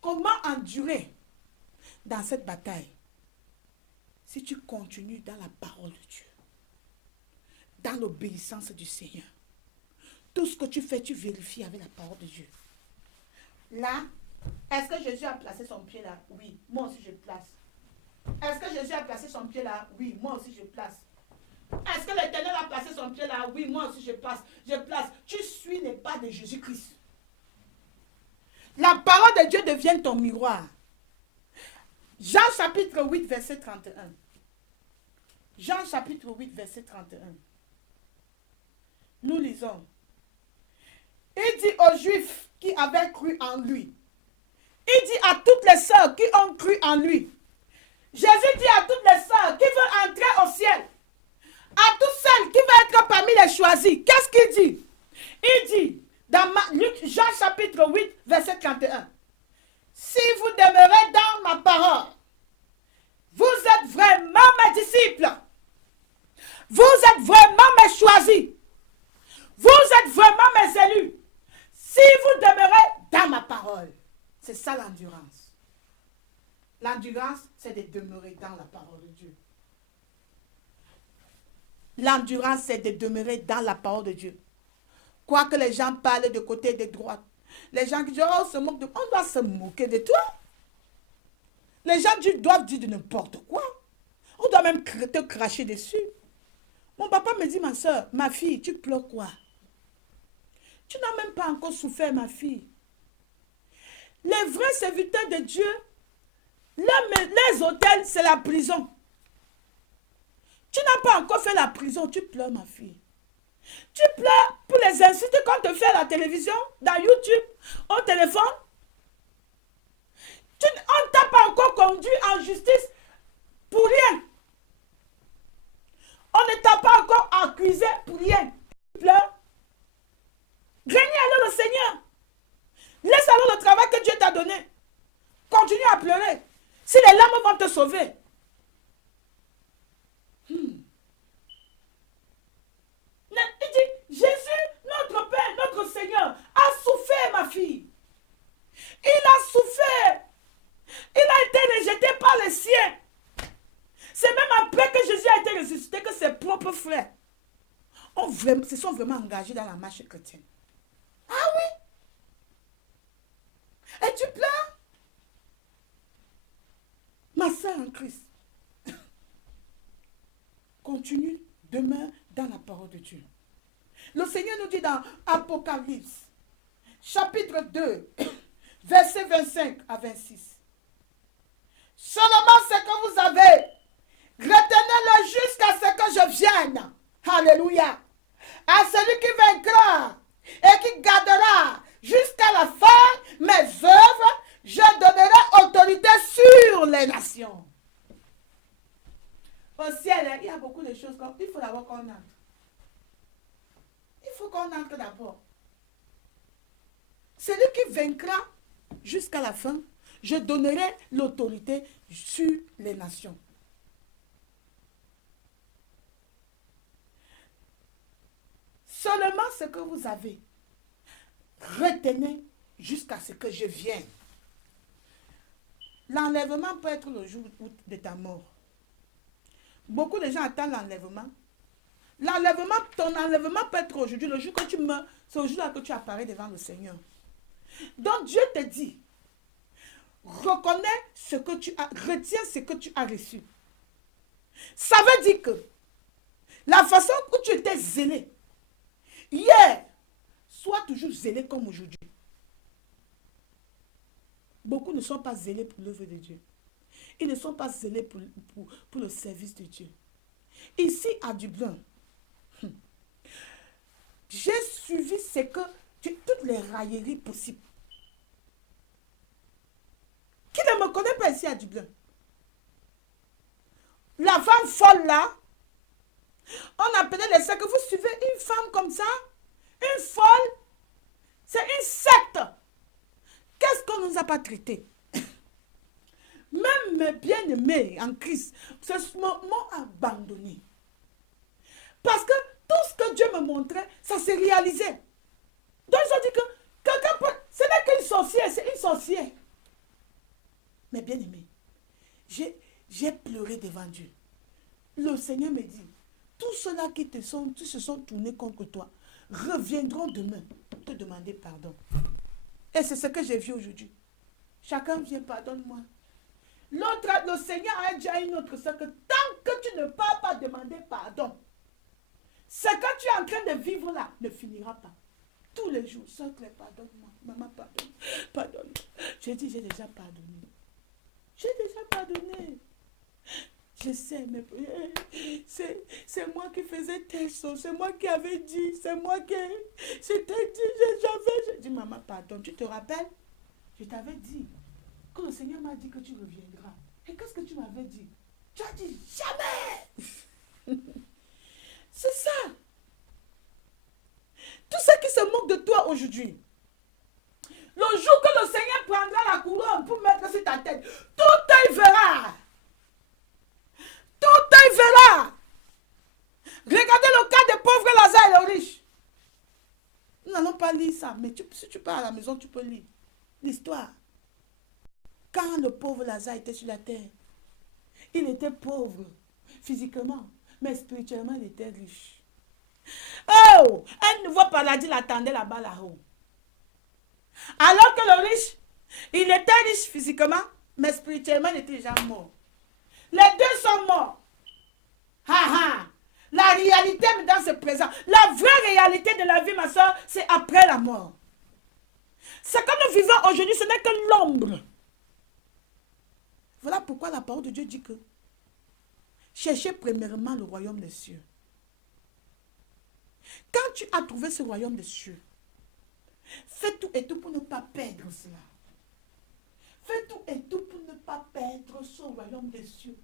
Comment endurer dans cette bataille? Si tu continues dans la parole de Dieu, dans l'obéissance du Seigneur, tout ce que tu fais, tu vérifies avec la parole de Dieu. Là, est-ce que Jésus a placé son pied là? Oui, moi aussi je place. Est-ce que Jésus a placé son pied là? Oui, moi aussi je place. Est-ce que l'Éternel a placé son pied là? Oui, moi aussi je place. Je place. Tu suis les pas de Jésus-Christ. La parole de Dieu devient ton miroir. Jean chapitre 8, verset 31. Jean chapitre 8, verset 31. Nous lisons. Il dit aux Juifs qui avaient cru en lui. Il dit à toutes les sœurs qui ont cru en lui. Jésus dit à toutes les sœurs qui veulent entrer au ciel. À toutes celles qui veulent être parmi les choisis. Qu'est-ce qu'il dit? Il dit dans Jean chapitre 8, verset 31. Si vous demeurez dans ma parole, vous êtes vraiment mes disciples. Vous êtes vraiment mes choisis. Vous êtes vraiment mes élus. Si vous demeurez dans ma parole. C'est ça l'endurance. L'endurance, c'est de demeurer dans la parole de Dieu. L'endurance, c'est de demeurer dans la parole de Dieu. Quoi que les gens parlent de côté et de droite. Les gens qui disent, oh, on se moque de... On doit se moquer de toi. Les gens doivent dire de n'importe quoi. On doit même te cracher dessus. Mon papa me dit, ma soeur, ma fille, tu pleures quoi? Tu n'as même pas encore souffert, ma fille. Les vrais serviteurs de Dieu, les hôtels, c'est la prison. Tu n'as pas encore fait la prison, tu pleures, ma fille. Tu pleures pour les insultes qu'on te fait à la télévision, dans YouTube, au téléphone. On ne t'a pas encore conduit en justice pour rien. On ne t'a pas encore accusé pour rien. Tu pleures. Craignez alors le Seigneur. Laisse alors le travail que Dieu t'a donné. Continue à pleurer. Si les larmes vont te sauver. Il dit, Jésus, notre Père, notre Seigneur, a souffert, ma fille. Il a souffert. Il a été rejeté par les siens. C'est même après que Jésus a été ressuscité que ses propres frères se sont vraiment engagés dans la marche chrétienne. Ah oui? Et tu pleures? Ma soeur en Christ. Continue, demeure dans la parole de Dieu. Le Seigneur nous dit dans Apocalypse, chapitre 2, versets 25 à 26. Seulement ce que vous avez, retenez-le jusqu'à ce que je vienne. Alléluia. À celui qui vaincra et qui gardera jusqu'à la fin mes œuvres, je donnerai autorité sur les nations. Au ciel, il y a beaucoup de choses comme il faut d'abord qu'on entre. Il faut qu'on entre d'abord. Celui qui vaincra jusqu'à la fin, je donnerai l'autorité sur les nations. Seulement ce que vous avez, retenez jusqu'à ce que je vienne. L'enlèvement peut être le jour de ta mort. Beaucoup de gens attendent l'enlèvement. Ton enlèvement peut être aujourd'hui, le jour que tu meurs, c'est au jour-là que tu apparais devant le Seigneur. Donc Dieu te dit, reconnais ce que tu as, retiens ce que tu as reçu. Ça veut dire que la façon où tu étais zélé, hier, sois toujours zélé comme aujourd'hui. Beaucoup ne sont pas zélés pour l'œuvre de Dieu. Ils ne sont pas zélés pour le service de Dieu. Ici, à Dublin, j'ai suivi toutes les railleries possibles. Qui ne me connaît pas ici à Dublin? La femme folle là, on appelait les sectes. Vous suivez une femme comme ça, une folle, c'est une secte. Qu'est-ce qu'on ne nous a pas traité? Même mes bien-aimés en Christ m'ont abandonné. Parce que tout ce que Dieu me montrait, ça s'est réalisé. Donc ils ont dit que quelqu'un peut... Ce n'est qu'une sorcière, c'est une sorcière. Mais bien-aimés, j'ai pleuré devant Dieu. Le Seigneur me dit, tous ceux-là qui se sont tournés contre toi, reviendront demain te demander pardon. Et c'est ce que j'ai vu aujourd'hui. Chacun vient, pardonne-moi. Le Seigneur a dit à une autre sœur que tant que tu ne pars pas demander pardon, ce que tu es en train de vivre là ne finira pas. Tous les jours, sœur Claire, pardonne-moi. Maman, pardonne. Pardonne. J'ai dit, j'ai déjà pardonné. J'ai déjà pardonné. Je sais, mais c'est moi qui faisais telle chose. C'est moi qui avais dit. C'est moi qui... J'étais dit, j'ai dit, maman, pardonne. Tu te rappelles? Je t'avais dit que le Seigneur m'a dit que tu reviendras. Et qu'est-ce que tu m'avais dit? Tu as dit, jamais. C'est ça. Tous ceux qui se moquent de toi aujourd'hui, le jour que le Seigneur prendra la couronne pour mettre sur ta tête, tout œil verra. Tout œil verra. Regardez le cas des pauvres Lazare et le riche. Nous n'allons pas lire ça, mais si tu pars à la maison, tu peux lire l'histoire. Quand le pauvre Lazare était sur la terre, il était pauvre physiquement, mais spirituellement, il était riche. Oh, un nouveau paradis l'attendait là-bas, là-haut. Alors que le riche, il était riche physiquement, mais spirituellement, il était déjà mort. Les deux sont morts. La réalité dans ce présent, la vraie réalité de la vie, ma soeur, c'est après la mort. Ce que nous vivons aujourd'hui, ce n'est que l'ombre. Voilà pourquoi la parole de Dieu dit que cherchez premièrement le royaume des cieux. Quand tu as trouvé ce royaume des cieux, fais tout et tout pour ne pas perdre cela. Fais tout et tout pour ne pas perdre ce royaume des cieux.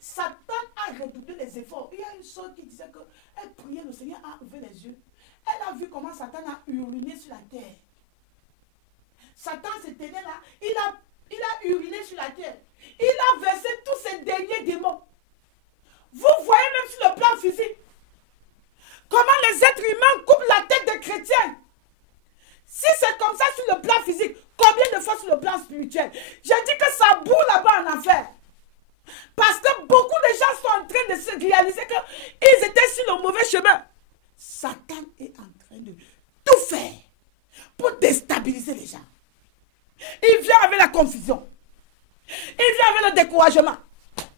Satan a redoublé les efforts. Il y a une soeur qui disait qu'elle priait, le Seigneur a ouvert les yeux. Elle a vu comment Satan a uriné sur la terre. Satan se tenait là, il a uriné sur la terre. Il a versé tous ses derniers démons. Vous voyez même sur le plan physique comment les êtres humains coupent la tête des chrétiens. Si c'est comme ça sur le plan physique, combien de fois sur le plan spirituel? J'ai dit que ça boue là-bas en enfer. Parce que beaucoup de gens sont en train de se réaliser qu'ils étaient sur le mauvais chemin. Satan est en train de tout faire pour déstabiliser les gens. Il vient avec la confusion. Il vient avec le découragement.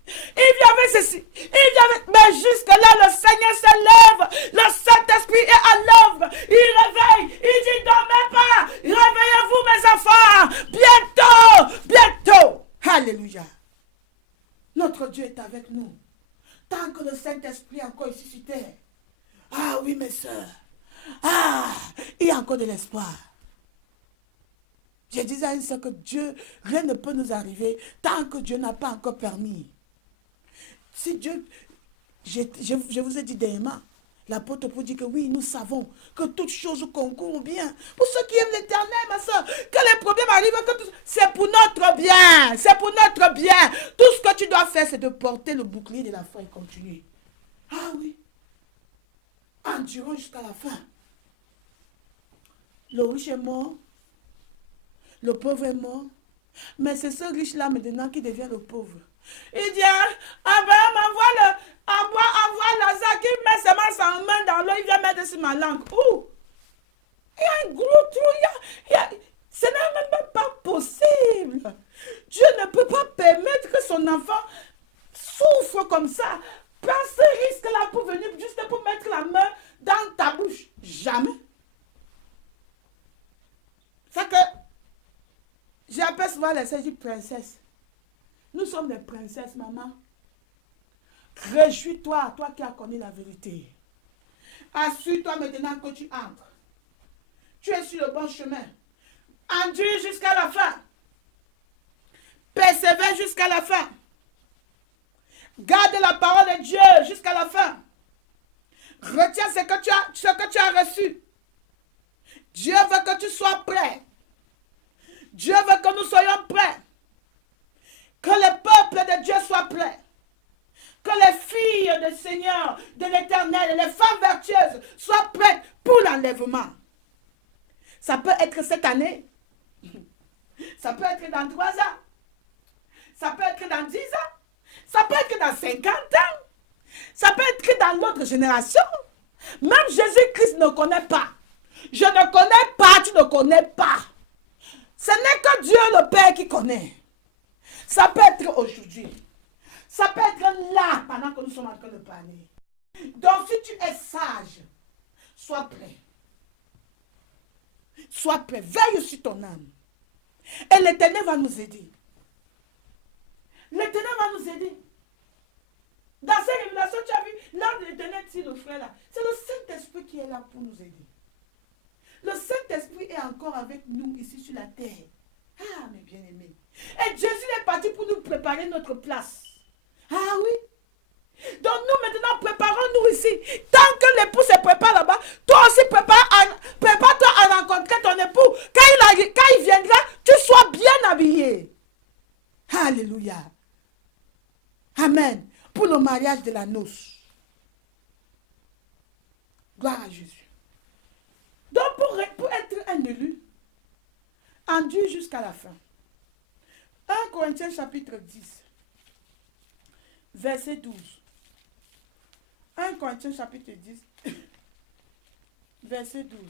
Il vient avec ceci. Il vient avec... Mais jusque-là, le Seigneur se lève. Le Saint-Esprit est à l'œuvre. Il réveille. Il dit, dormez pas. Réveillez-vous, mes enfants. Bientôt. Bientôt. Alléluia. Notre Dieu est avec nous. Tant que le Saint-Esprit est encore ici sur terre. Ah oui, mes soeurs. Ah, il y a encore de l'espoir. Je disais à une soeur que Dieu, rien ne peut nous arriver tant que Dieu n'a pas encore permis. Si Dieu, je vous ai dit dernièrement, l'apôtre Paul dit que oui, nous savons que toutes choses concourent bien. Pour ceux qui aiment l'éternel, ma soeur, que les problèmes arrivent, c'est pour notre bien. C'est pour notre bien. Tout ce que tu dois faire, c'est de porter le bouclier de la foi et continuer. Ah oui. Endurons jusqu'à la fin. Le riche est mort. Le pauvre est mort. Mais c'est ce riche-là maintenant qui devient le pauvre. Il dit, Abraham, envoie Lazare qui met sa main dans l'eau, il vient mettre sur ma langue. Ouh! Il y a un gros trou. Ce n'est même pas possible. Dieu ne peut pas permettre que son enfant souffre comme ça. Prends ce risque-là pour venir juste pour mettre la main dans ta bouche. Jamais. C'est que j'appelle souvent les sœurs, je dis princesse. Nous sommes des princesses, maman. Réjouis-toi, toi qui as connu la vérité. Assure-toi maintenant que tu entres. Tu es sur le bon chemin. Endure jusqu'à la fin. Persévère jusqu'à la fin. Garde la parole de Dieu jusqu'à la fin. Retiens ce que tu as reçu. Dieu veut que tu sois prêt. Dieu veut que nous soyons prêts. Que le peuple de Dieu soit prêt. Que les filles du Seigneur, de l'Éternel, et les femmes vertueuses soient prêtes pour l'enlèvement. Ça peut être cette année. Ça peut être dans 3 ans. Ça peut être dans 10 ans. Ça peut être dans 50 ans. Ça peut être dans l'autre génération. Même Jésus-Christ ne connaît pas. Je ne connais pas, tu ne connais pas. Ce n'est que Dieu le Père qui connaît. Ça peut être aujourd'hui. Ça peut être là, pendant que nous sommes en train de parler. Donc, si tu es sage, sois prêt. Sois prêt. Veille sur ton âme. Et l'Éternel va nous aider. L'Éternel va nous aider. Dans ces révélations, tu as vu, là, l'Éternel dit le frère là. C'est le Saint-Esprit qui est là pour nous aider. Le Saint-Esprit est encore avec nous ici sur la terre. Ah, mes bien-aimés. Et Jésus est parti pour nous préparer notre place. Ah oui. Donc nous maintenant, préparons-nous ici. Tant que l'époux se prépare là-bas, toi aussi prépare-toi à rencontrer ton époux. Quand il viendra, tu sois bien habillé. Alléluia. Amen. Pour le mariage de la noce. Gloire à Jésus. Donc pour être un élu, endure jusqu'à la fin. 1 Corinthiens chapitre 10, verset 12. 1 Corinthiens chapitre 10, verset 12.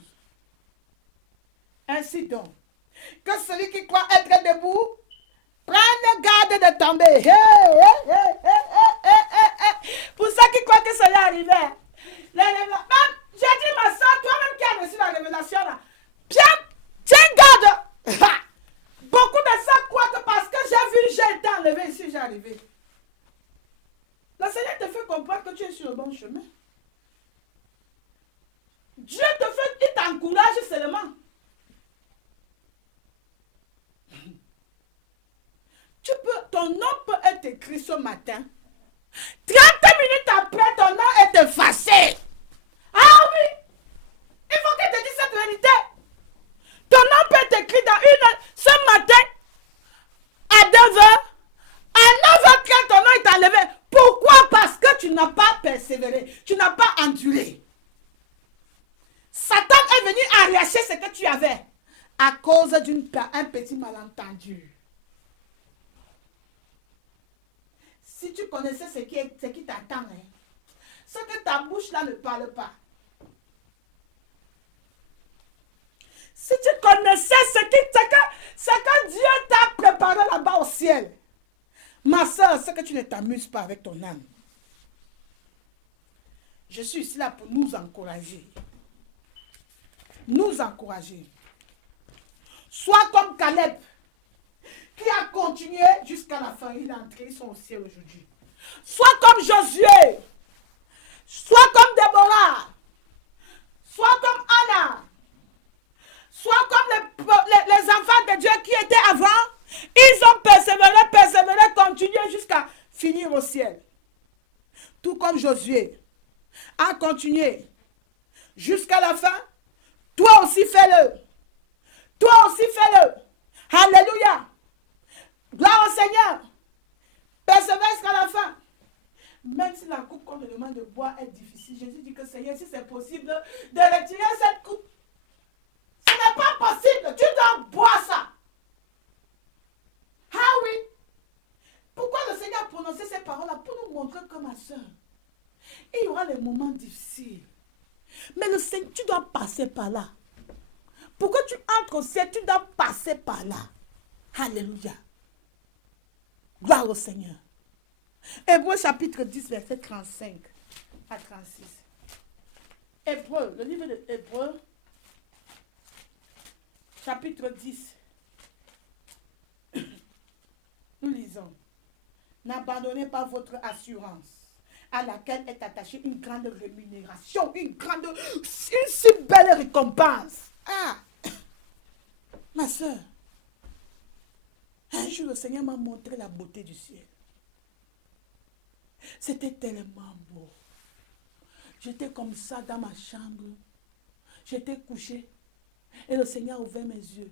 Ainsi donc, que celui qui croit être debout, prenne garde de tomber. Pour ceux qui croient que cela arrivait. J'ai dit, ma soeur, toi-même qui as reçu la révélation là, bien, tiens garde. Beaucoup de ça croient que parce que j'ai été enlevé ici, j'ai arrivé. Le Seigneur te fait comprendre que tu es sur le bon chemin. Dieu te fait, il t'encourage seulement. Ton nom peut être écrit ce matin. 30 minutes après, ton nom est effacé. Ah oui! Il faut que je te dise cette vérité. Ton nom peut être écrit dans ce matin à 9h. À 9h30, ton nom est enlevé. Pourquoi? Parce que tu n'as pas persévéré. Tu n'as pas enduré. Satan est venu arracher ce que tu avais à cause d'un petit malentendu. Si tu connaissais ce qui t'attend, hein, ce que ta bouche là ne parle pas. Si tu connaissais ce que Dieu t'a préparé là-bas au ciel, ma soeur, c'est que tu ne t'amuses pas avec ton âme. Je suis ici là pour nous encourager. Nous encourager. Sois comme Caleb, qui a continué jusqu'à la fin. Il est entré, ils sont au ciel aujourd'hui. Sois comme Josué. Sois comme Déborah. Josué à continuer jusqu'à la fin, toi aussi fais-le. Toi aussi fais-le. Alléluia. Gloire au Seigneur. Persévère jusqu'à la fin. Même si la coupe qu'on te demande de boire est difficile, Jésus dit que Seigneur, si c'est possible de retirer cette coupe, ce n'est pas possible. Tu dois boire ça. Ah oui. Pourquoi le Seigneur a prononcé ces paroles-là? Pour nous montrer que ma soeur, il y aura des moments difficiles. Mais le Seigneur, tu dois passer par là. Pourquoi tu entres au ciel, tu dois passer par là. Alléluia. Gloire au Seigneur. Hébreux chapitre 10, verset 35 à 36. Hébreux, le livre de Hébreux, chapitre 10. Nous lisons. N'abandonnez pas votre assurance, à laquelle est attachée une grande rémunération, une si belle récompense. Ah, ma soeur, un jour le Seigneur m'a montré la beauté du ciel. C'était tellement beau. J'étais comme ça dans ma chambre. J'étais couchée et le Seigneur a ouvert mes yeux.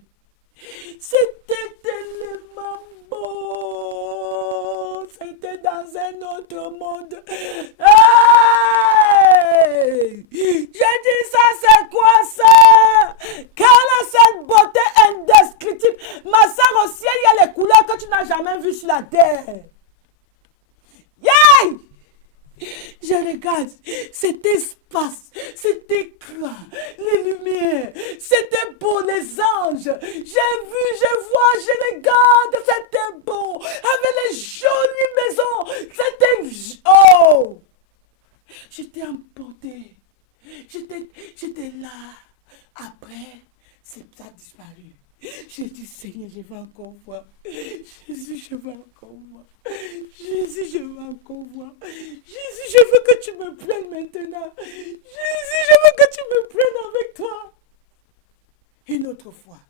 C'était tellement beau. C'était dans un autre monde. Hey! J'ai dit ça, c'est quoi ça? Quelle est cette beauté indescriptible? Ma soeur, au ciel, il y a les couleurs que tu n'as jamais vues sur la terre. Yay! Je regarde, cet espace, cet écran, les lumières, c'était beau, les anges. J'ai vu, je vois, je regarde, c'était beau. Avec les jolies maisons, c'était... Oh! J'étais emportée. J'étais là. Après, ça a disparu. J'ai dit, Seigneur, je vais encore voir. Jésus, je vais encore voir. Jésus, je vais encore voir. Jésus, je veux que tu me prennes maintenant. Jésus, je veux que tu me prennes avec toi. Une autre fois,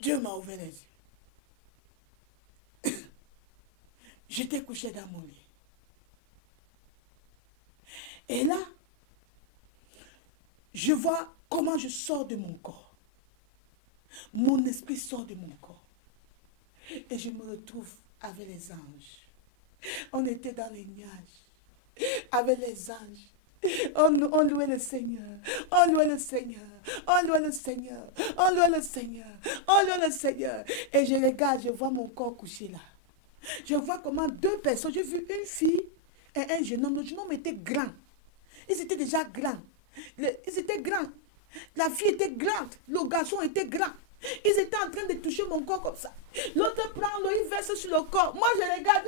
Dieu m'a ouvert les yeux. J'étais couché dans mon lit. Et là, je vois comment je sors de mon corps. Mon esprit sort de mon corps. Et je me retrouve avec les anges. On était dans les nuages. Avec les anges. On louait le Seigneur. On louait le Seigneur. On louait le Seigneur. On louait le Seigneur. On louait le Seigneur. Et je regarde, je vois mon corps couché là. Je vois comment deux personnes, j'ai vu une fille et un jeune homme. Le jeune homme était grand. Ils étaient déjà grands. Ils étaient grands. La fille était grande. Le garçon était grand. Ils étaient en train de toucher mon corps comme ça. L'autre prend l'eau, il verse sur le corps. Moi, je regarde.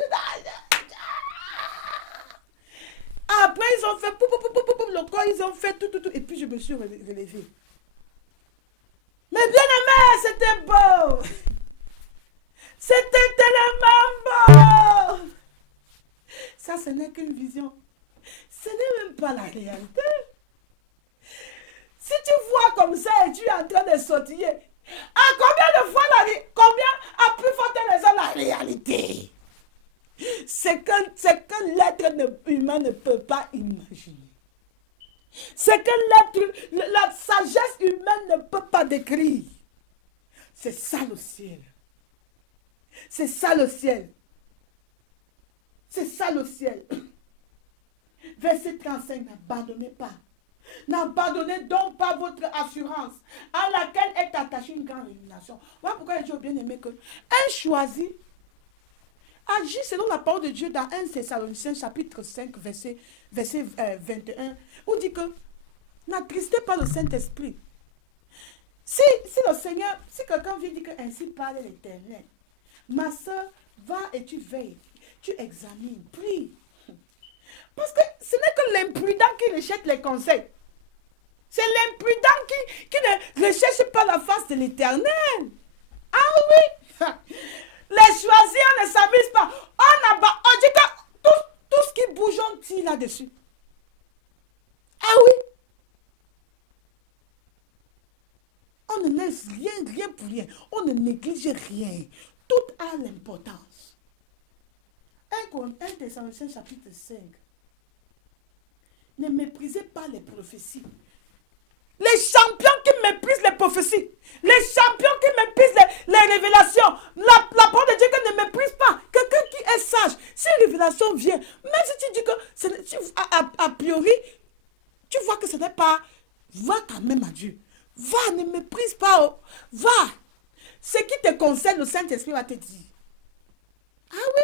Après, ils ont fait le corps, ils ont fait tout. Et puis, je me suis relevée. Mais bien aimé, c'était beau. C'était tellement beau. Ça, ce n'est qu'une vision. Ce n'est même pas la réalité. Si tu vois comme ça et tu es en train de sautiller, combien de fois combien a plus forte raison la réalité? C'est qu'un l'être humain ne peut pas imaginer. C'est que la sagesse humaine ne peut pas décrire. C'est ça le ciel. C'est ça le ciel. C'est ça le ciel. Verset 35, n'abandonnez pas. N'abandonnez donc pas votre assurance à laquelle est attachée une grande rémunération. Voilà pourquoi j'ai bien aimé que un choisi agit selon la parole de Dieu dans 1 Thessaloniciens chapitre 5 verset 21 où dit que n'attristez pas le Saint-Esprit. Si le Seigneur, si quelqu'un vient dire que ainsi parle l'Éternel, ma soeur, va et tu veilles, tu examines, prie. Parce que ce n'est que l'imprudent qui rejette les conseils. C'est l'imprudent qui ne recherche pas la face de l'Éternel. Ah oui. Les choisirs ne s'amusent pas. On dit que tout ce qui bouge, on tire là-dessus. Ah oui. On ne laisse rien pour rien. On ne néglige rien. Tout a l'importance. 1 Thessaloniciens chapitre 5. Ne méprisez pas les prophéties. Les champions qui méprisent les prophéties, les champions qui méprisent les révélations, la parole de Dieu qui ne méprise pas, quelqu'un qui est sage, si une révélation vient, même si tu dis que a priori, tu vois que ce n'est pas, va quand même à Dieu. Va, ne méprise pas, oh. Va. Ce qui te concerne, le Saint-Esprit va te dire. Ah oui?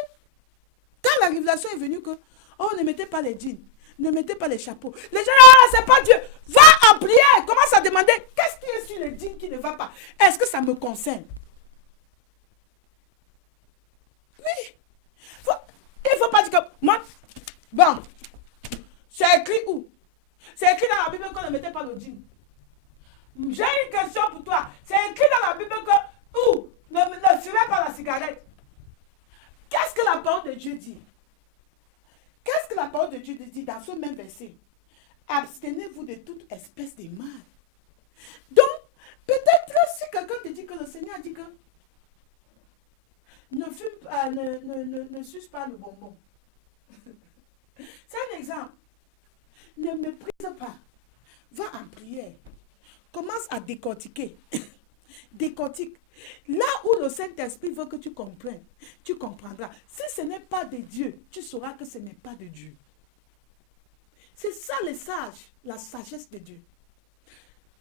Quand la révélation est venue que, oh, ne mettez pas les jeans, ne mettez pas les chapeaux. Les gens, ah, c'est pas Dieu. Va en prière. Commence à demander, qu'est-ce qui est sur les jeans qui ne va pas? Est-ce que ça me concerne? Oui. Il ne faut pas dire que, moi, bon, c'est écrit où? C'est écrit dans la Bible qu'on ne mettait pas le jean. J'ai une question pour toi. C'est écrit dans la Bible que, où? Ne fumez pas la cigarette. Qu'est-ce que la parole de Dieu dit? Qu'est-ce que la parole de Dieu dit dans ce même verset? Abstenez-vous de toute espèce de mal. Donc, peut-être si quelqu'un te dit que le Seigneur dit que ne fume pas, ne suce pas le bonbon. C'est un exemple. Ne méprise pas. Va en prière. Commence à décortiquer. Décortique. Là où le Saint-Esprit veut que tu comprennes, tu comprendras. Si ce n'est pas de Dieu, tu sauras que ce n'est pas de Dieu. C'est ça les sages, la sagesse de Dieu.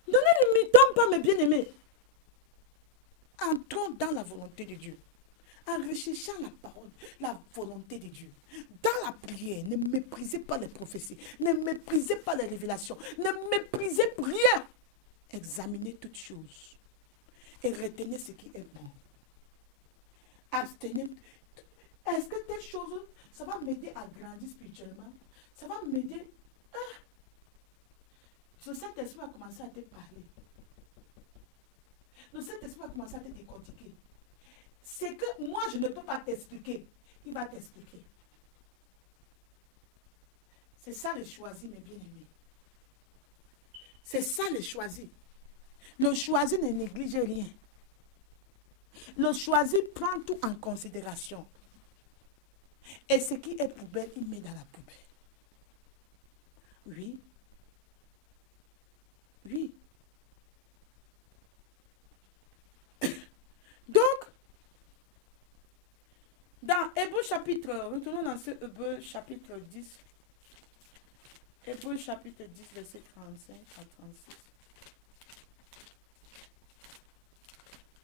Ne les limitons pas, mes bien-aimés. Entrons dans la volonté de Dieu. En recherchant la parole, la volonté de Dieu. Dans la prière, ne méprisez pas les prophéties. Ne méprisez pas les révélations. Ne méprisez rien. Examinez toutes choses. Et retenez ce qui est bon. Abstenez. Est-ce que telle chose, ça va m'aider à grandir spirituellement? Ça va m'aider. Le Saint-Esprit va commencer à te parler. Le Saint-Esprit va commencer à te décortiquer. C'est que moi, je ne peux pas t'expliquer. Il va t'expliquer. C'est ça le choisi, mes bien-aimés. C'est ça le choisi. Le choisi ne néglige rien. Le choisi prend tout en considération. Et ce qui est poubelle, il met dans la poubelle. Oui. Oui. Donc, dans Hébreux chapitre, retournons dans ce Hébreux chapitre 10. Hébreux chapitre 10, verset 35 à 36.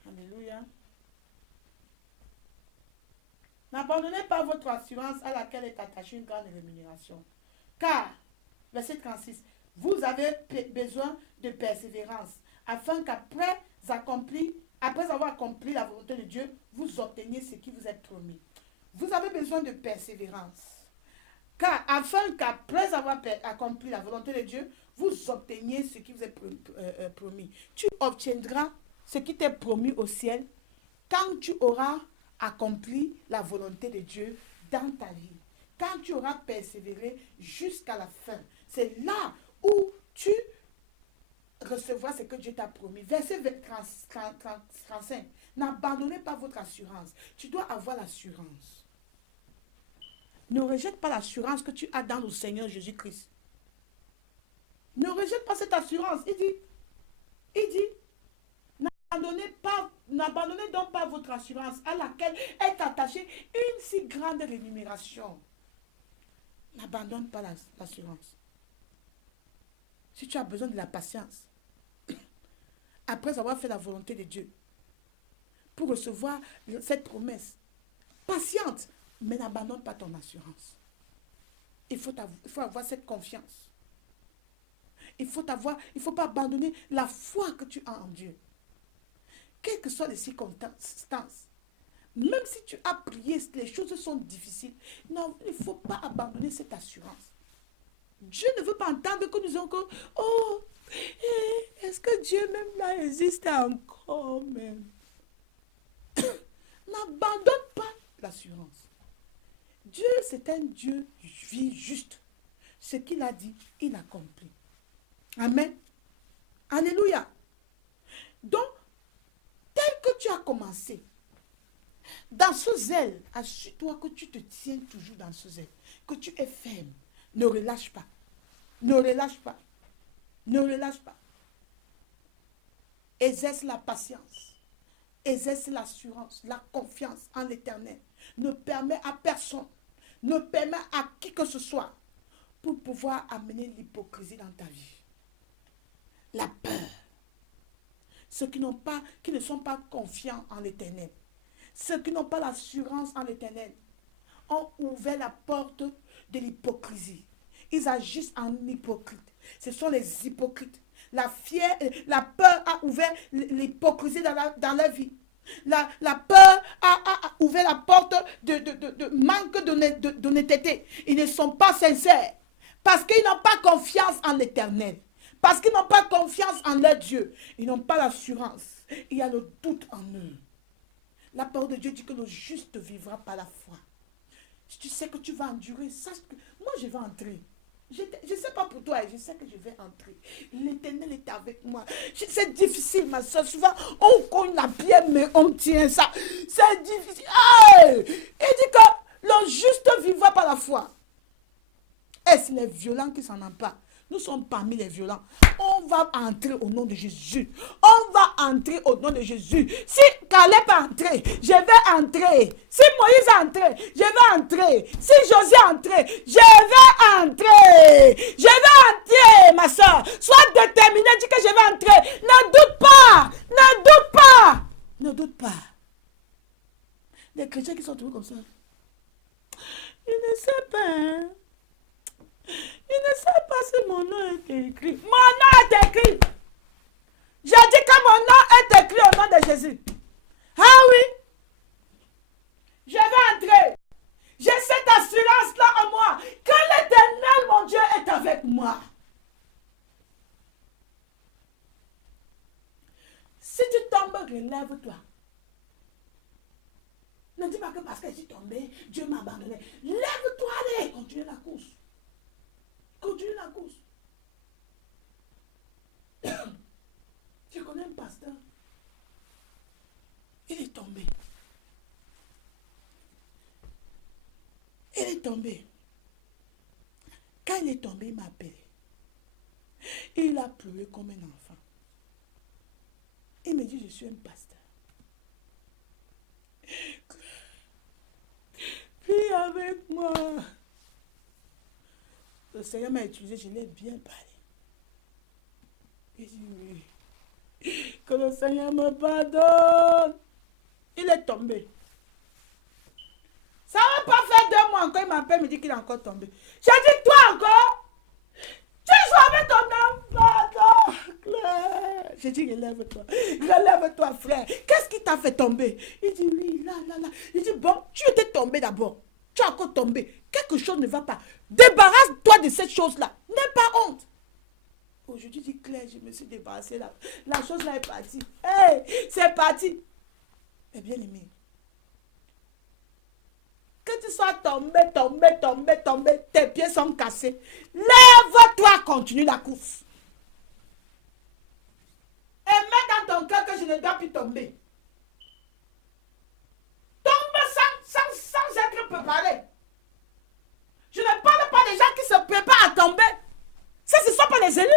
Alléluia. N'abandonnez pas votre assurance à laquelle est attachée une grande rémunération. Car, verset 36, vous avez besoin de persévérance, afin qu'après avoir accompli la volonté de Dieu, vous obteniez ce qui vous est promis. Vous avez besoin de persévérance. Car, afin qu'après avoir accompli la volonté de Dieu, vous obteniez ce qui vous est promis. Tu obtiendras ce qui t'est promis au ciel quand tu auras accompli la volonté de Dieu dans ta vie. Quand tu auras persévéré jusqu'à la fin. C'est là où tu recevras ce que Dieu t'a promis. Verset 35. N'abandonnez pas votre assurance. Tu dois avoir l'assurance. Ne rejette pas l'assurance que tu as dans le Seigneur Jésus-Christ. Ne rejette pas cette assurance. Il dit, n'abandonnez donc pas votre assurance à laquelle est attachée une si grande rémunération. N'abandonne pas l'assurance. Si tu as besoin de la patience, après avoir fait la volonté de Dieu, pour recevoir cette promesse, patiente, mais n'abandonne pas ton assurance. Il faut avoir cette confiance. Il faut pas abandonner la foi que tu as en Dieu. Quelles que soient les circonstances, même si tu as prié, les choses sont difficiles, non, il ne faut pas abandonner cette assurance. Dieu ne veut pas entendre que nous disons que, oh, est-ce que Dieu même là existe encore même? N'abandonne pas l'assurance. Dieu, c'est un Dieu juste. Ce qu'il a dit, il accomplit. Amen. Alléluia. Donc, tel que tu as commencé, dans ce zèle, assure-toi que tu te tiens toujours dans ce zèle, que tu es ferme, ne relâche pas. Ne relâche pas. Ne relâche pas. Exerce la patience. Exerce l'assurance, la confiance en l'Éternel. Ne permet à personne, ne permet à qui que ce soit pour pouvoir amener l'hypocrisie dans ta vie. La peur. Ceux qui ne sont pas confiants en l'Éternel, ceux qui n'ont pas l'assurance en l'Éternel, ont ouvert la porte de l'hypocrisie. Ils agissent en hypocrite. Ce sont les hypocrites. La peur a ouvert l'hypocrisie dans la vie. La peur a ouvert la porte de manque d'honnêteté. Ils ne sont pas sincères. Parce qu'ils n'ont pas confiance en l'Éternel. Parce qu'ils n'ont pas confiance en leur Dieu. Ils n'ont pas l'assurance. Il y a le doute en eux. La parole de Dieu dit que le juste vivra par la foi. Si tu sais que tu vas endurer, sache que moi je vais entrer. Je ne sais pas pour toi, je sais que je vais entrer. L'Éternel est avec moi. C'est difficile, ma soeur. Souvent, on cogne la pierre, mais on tient ça. C'est difficile. Hey! Il dit que le juste vivra par la foi. Est-ce les violents qui s'en emparent? Nous sommes parmi les violents. On va entrer au nom de Jésus. On va entrer au nom de Jésus. Si Caleb a entré, je vais entrer. Si Moïse a entré, je vais entrer. Si Josué a entré, je vais entrer. Je vais entrer, ma soeur. Sois déterminé, dis que je vais entrer. Ne doute pas. Ne doute pas. Ne doute pas. Les chrétiens qui sont toujours comme ça. Ils ne savent pas, hein. Il ne sait pas si mon nom est écrit. Mon nom est écrit. J'ai dit que mon nom est écrit au nom de Jésus. Ah oui. Je vais entrer. J'ai cette assurance-là en moi. Que l'Éternel, mon Dieu, est avec moi. Si tu tombes, relève-toi. Ne dis pas que parce que je suis tombé, Dieu m'a abandonné. Lève-toi, allez, continue la course. Continue la course. Je connais un pasteur. Il est tombé. Il est tombé. Quand il est tombé, il m'a appelé. Il a pleuré comme un enfant. Il me dit, je suis un pasteur. Prie avec moi. Le Seigneur m'a utilisé, je l'ai bien parlé. Il dit oui. Que le Seigneur me pardonne. Il est tombé. Ça va pas faire 2 mois encore, il m'appelle, il me dit qu'il est encore tombé. J'ai dit, toi encore? Tu joues avec ton enfant, Claire. J'ai dit, relève-toi. Relève-toi, frère. Qu'est-ce qui t'a fait tomber? Il dit, oui, là. Il dit, bon, tu étais tombé d'abord. Tu as encore tombé. Quelque chose ne va pas. Débarrasse-toi de cette chose-là. N'aie pas honte. Aujourd'hui, dit Claire, je me suis débarrassée là. La chose là est partie. Hey, c'est parti. Eh bien aimé, que tu sois tombé, tes pieds sont cassés. Lève-toi, continue la course. Et mets dans ton cœur que je ne dois plus tomber. Tombe sans être préparé. Je ne parle pas des gens qui se préparent à tomber. Ça, ce ne sont pas les élus.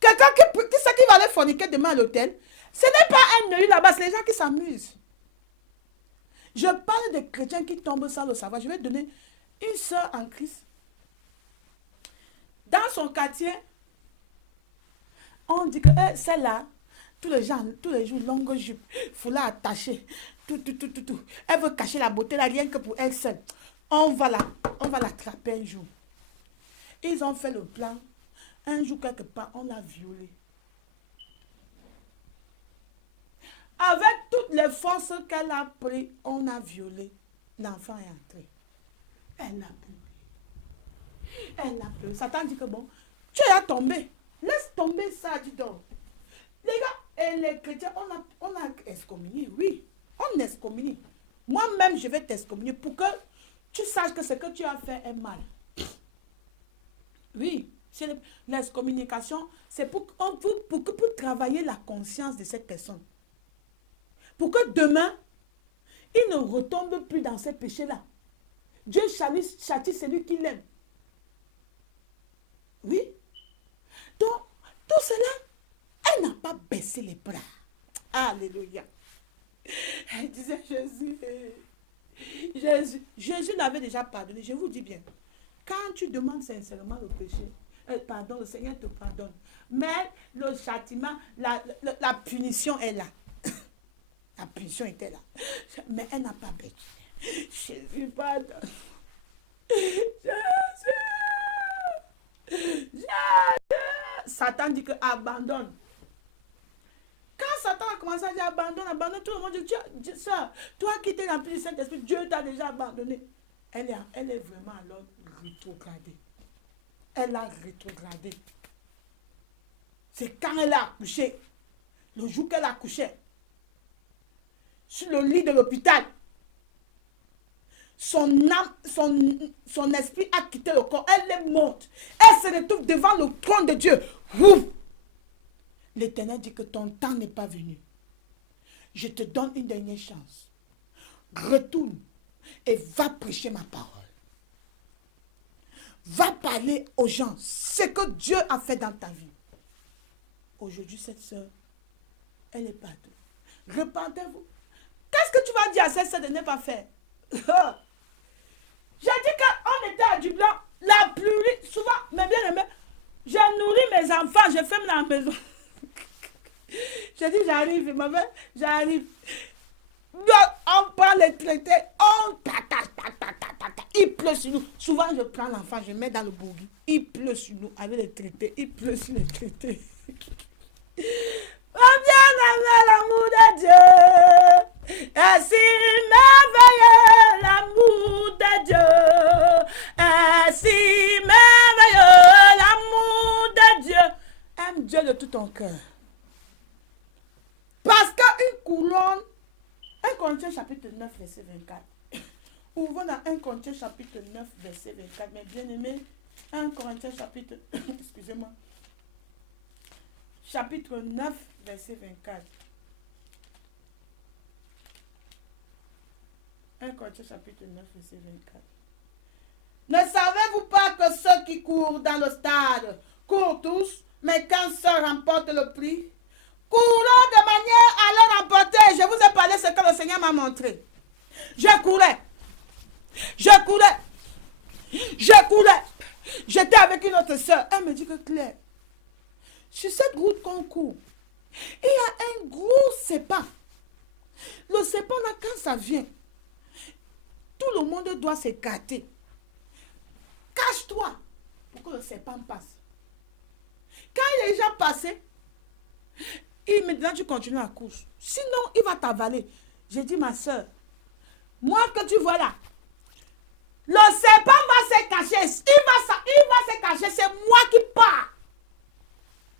Quelqu'un qui sait qu'il va aller forniquer demain à l'hôtel, ce n'est pas un élu là-bas, c'est les gens qui s'amusent. Je parle des chrétiens qui tombent sans le savoir. Je vais donner une sœur en Christ. Dans son quartier, on dit que celle-là, tous les jours, longue jupe, foulard attaché, tout. Elle veut cacher la beauté là, rien que pour elle seule. On va l'attraper un jour. Ils ont fait le plan. Un jour, quelque part, on l'a violée. Avec toutes les forces qu'elle a prises, on a violé. L'enfant est entré. Elle a pleuré. Satan dit que bon, tu es tombé. Laisse tomber ça, dis donc. Les gars, et les chrétiens, on a excommunié. Oui, on excommunie. Moi-même, je vais t'excommunier pour que tu saches que ce que tu as fait est mal. Oui, l'excommunication, c'est pour travailler la conscience de cette personne. Pour que demain, il ne retombe plus dans ces péchés-là. Dieu châtie celui qui l'aime. Oui. Donc, tout cela, elle n'a pas baissé les bras. Alléluia. Elle disait, Jésus l'avait déjà pardonné. Je vous dis bien, quand tu demandes sincèrement le péché, pardon, le Seigneur te pardonne. Mais le châtiment, la punition est là. La punition était là. Mais elle n'a pas baissé. Jésus pardonne. Jésus. Satan dit que abandonne. Quand Satan a commencé à dire abandonne, abandonne, tout le monde dit, ça, toi qui t'es rempli du Saint-Esprit, Dieu t'a déjà abandonné. Elle est vraiment alors rétrogradée. Elle a rétrogradé. C'est quand elle a accouché, le jour qu'elle a accouché, sur le lit de l'hôpital, son âme, son esprit a quitté le corps. Elle est morte. Elle se retrouve devant le trône de Dieu. Ouf! L'Éternel dit que ton temps n'est pas venu. Je te donne une dernière chance. Retourne et va prêcher ma parole. Va parler aux gens ce que Dieu a fait dans ta vie. Aujourd'hui, cette soeur, elle est partout. Repentez-vous. Qu'est-ce que tu vas dire à cette soeur de ne pas faire? J'ai dit qu'on était à Dublin, la pluie, souvent, mais bien aimé, j'ai nourri mes enfants, je ferme la maison. J'ai dit, j'arrive, ma mère, j'arrive. On prend les traités, il pleut sur nous. Souvent, je prends l'enfant, je mets dans le bourgui. Il pleut sur nous avec les traités, il pleut sur les traités. Oh bien-aimé, l'amour de Dieu est si merveilleux, l'amour de Dieu est si merveilleux, l'amour de Dieu. Aime Dieu de tout ton cœur. Parce qu'une couronne, 1 Corinthiens chapitre 9, verset 24. Ouvrons dans 1 Corinthiens chapitre 9, verset 24. Mais bien aimé, 1 Corinthiens chapitre, excusez-moi, chapitre 9, verset 24. 1 Corinthiens chapitre 9, verset 24. Ne savez-vous pas que ceux qui courent dans le stade courent tous, mais qu'un seul remporte le prix? Courons de manière à le remporter. Je vous ai parlé de ce que le Seigneur m'a montré. Je courais. J'étais avec une autre soeur. Elle me dit que Claire, sur cette route qu'on court, il y a un gros sépan. Le sépan là, quand ça vient, tout le monde doit s'écarter. Cache-toi pour que le sépan passe. Quand il est déjà passé, immédiatement tu continues la course. Sinon, il va t'avaler. J'ai dit, ma soeur, moi que tu vois là, le serpent va se cacher. Il va se cacher. C'est moi qui pars.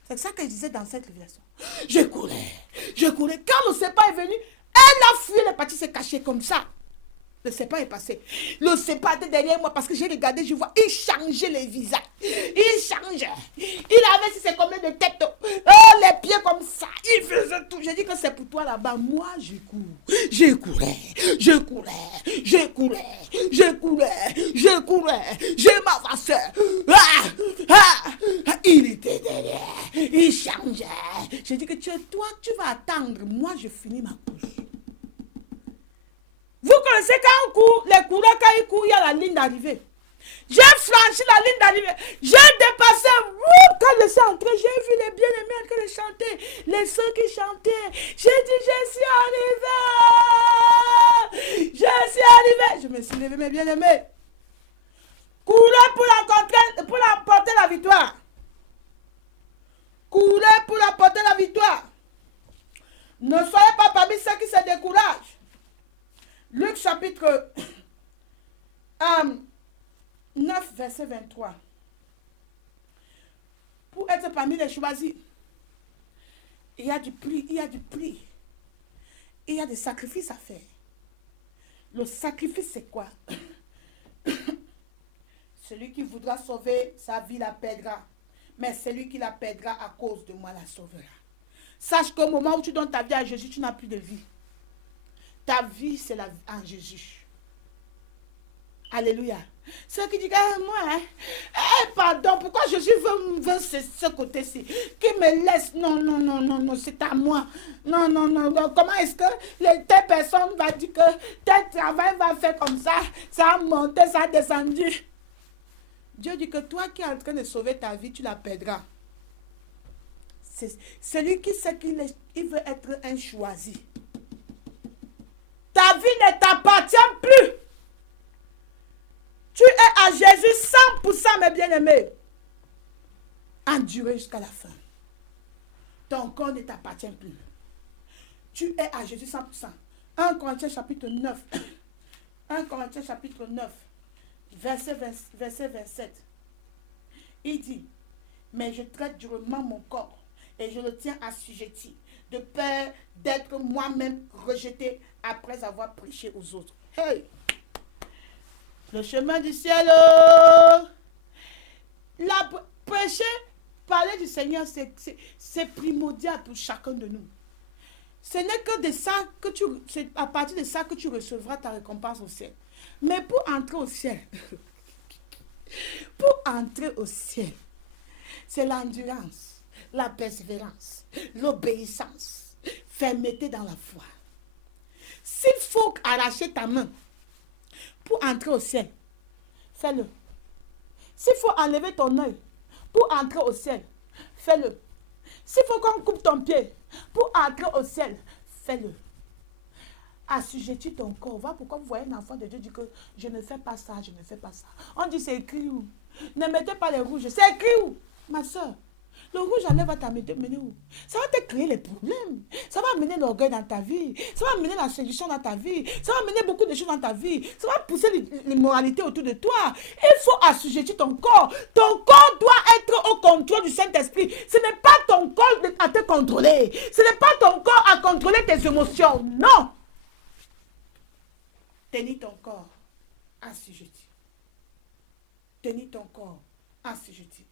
C'est ça que je disais dans cette révélation. Je courais. Quand le serpent est venu, elle a fui, elle est partie se cacher comme ça. Le serpent est passé. Le serpent était derrière moi parce que j'ai regardé, je vois, il changeait les visages. Il changeait. Il avait, si c'est combien de têtes, oh, les pieds comme ça. Il faisait tout. J'ai dit que c'est pour toi là-bas. Moi, je cours. Je courais. Je m'avançais. Il était derrière. Il changeait. J'ai dit que toi, tu vas attendre. Moi, je finis ma course. Vous connaissez quand on court, les coureurs, quand ils courent, il y a la ligne d'arrivée. J'ai franchi la ligne d'arrivée. J'ai dépassé. Quand je suis entré, j'ai vu les bien-aimés en train de chanter. Les soeurs qui chantaient. J'ai dit, je suis arrivé. Je me suis levé, mes bien-aimés. Courez pour emporter la victoire. Courez pour emporter la victoire. Ne soyez pas parmi ceux qui se découragent. Luc chapitre 9, verset 23. Pour être parmi les choisis, il y a du prix, il y a des sacrifices à faire. Le sacrifice, c'est quoi? Celui qui voudra sauver sa vie la perdra. Mais celui qui la perdra à cause de moi la sauvera. Sache qu'au moment où tu donnes ta vie à Jésus, tu n'as plus de vie. Ta vie, c'est la vie en Jésus. Alléluia. Ceux qui disent, ah, moi, hein, pardon, pourquoi Jésus veut ce côté-ci? Qui me laisse? Non, non, non, non, non, c'est à moi. Non, non, non, non. Comment est-ce que telle personne va dire que tel travail va faire comme ça a monté, ça a descendu? Dieu dit que toi qui es en train de sauver ta vie, tu la perdras. C'est celui qui sait qu'il veut être un choisi. Ta vie ne t'appartient plus. Tu es à Jésus 100%, mes bien-aimés. Endurez jusqu'à la fin. Ton corps ne t'appartient plus. Tu es à Jésus 100%. 1 Corinthiens chapitre 9. 1 Corinthiens chapitre 9. Verset 27. Il dit, mais je traite durement mon corps et je le tiens assujetti, de peur d'être moi-même rejeté après avoir prêché aux autres. Hey! Le chemin du ciel, prêcher, parler du Seigneur, c'est primordial pour chacun de nous. Ce n'est que de ça c'est à partir de ça que tu recevras ta récompense au ciel. Mais pour entrer au ciel, c'est l'endurance, la persévérance, l'obéissance, fermeté dans la foi. S'il faut arracher ta main pour entrer au ciel, fais-le. S'il faut enlever ton œil pour entrer au ciel, fais-le. S'il faut qu'on coupe ton pied pour entrer au ciel, fais-le. Assujettis ton corps. Voilà pourquoi vous voyez un enfant de Dieu dit que je ne fais pas ça, je ne fais pas ça. On dit c'est écrit où? Ne mettez pas les rouges. C'est écrit où? Ma soeur, le rouge à lèvres va t'amener où? Ça va te créer les problèmes. Ça va amener l'orgueil dans ta vie. Ça va amener la séduction dans ta vie. Ça va amener beaucoup de choses dans ta vie. Ça va pousser l'immoralité autour de toi. Il faut assujettir ton corps. Ton corps doit être au contrôle du Saint-Esprit. Ce n'est pas ton corps à te contrôler. Ce n'est pas ton corps à contrôler tes émotions. Non. Tenez ton corps assujetti. Tenez ton corps assujetti.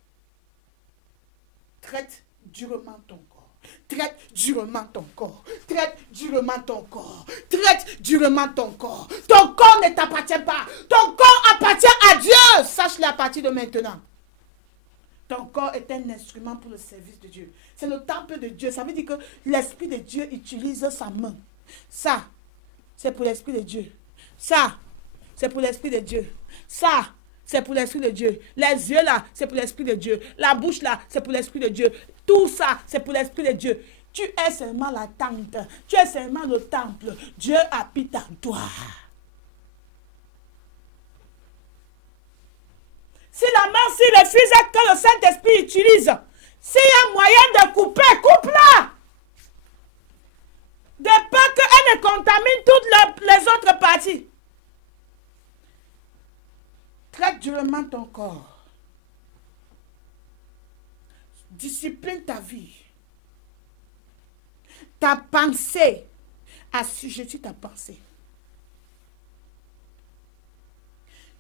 Traite durement ton corps. Traite durement ton corps. Traite durement ton corps. Traite durement ton corps. Ton corps ne t'appartient pas. Ton corps appartient à Dieu. Sache-le à partir de maintenant. Ton corps est un instrument pour le service de Dieu. C'est le temple de Dieu. Ça veut dire que l'Esprit de Dieu utilise sa main. Ça, c'est pour l'Esprit de Dieu. Ça, c'est pour l'Esprit de Dieu. Ça, c'est pour l'Esprit de Dieu. Les yeux là, c'est pour l'Esprit de Dieu. La bouche là, c'est pour l'Esprit de Dieu. Tout ça, c'est pour l'Esprit de Dieu. Tu es seulement la tente. Tu es seulement le temple. Dieu habite en toi. Si la main, si le fusil que le Saint-Esprit utilise, s'il y a moyen de couper, coupe-la. De peur qu'elle ne contamine toutes les autres parties. Traite durement ton corps. Discipline ta vie. Ta pensée. Assujettis ta pensée.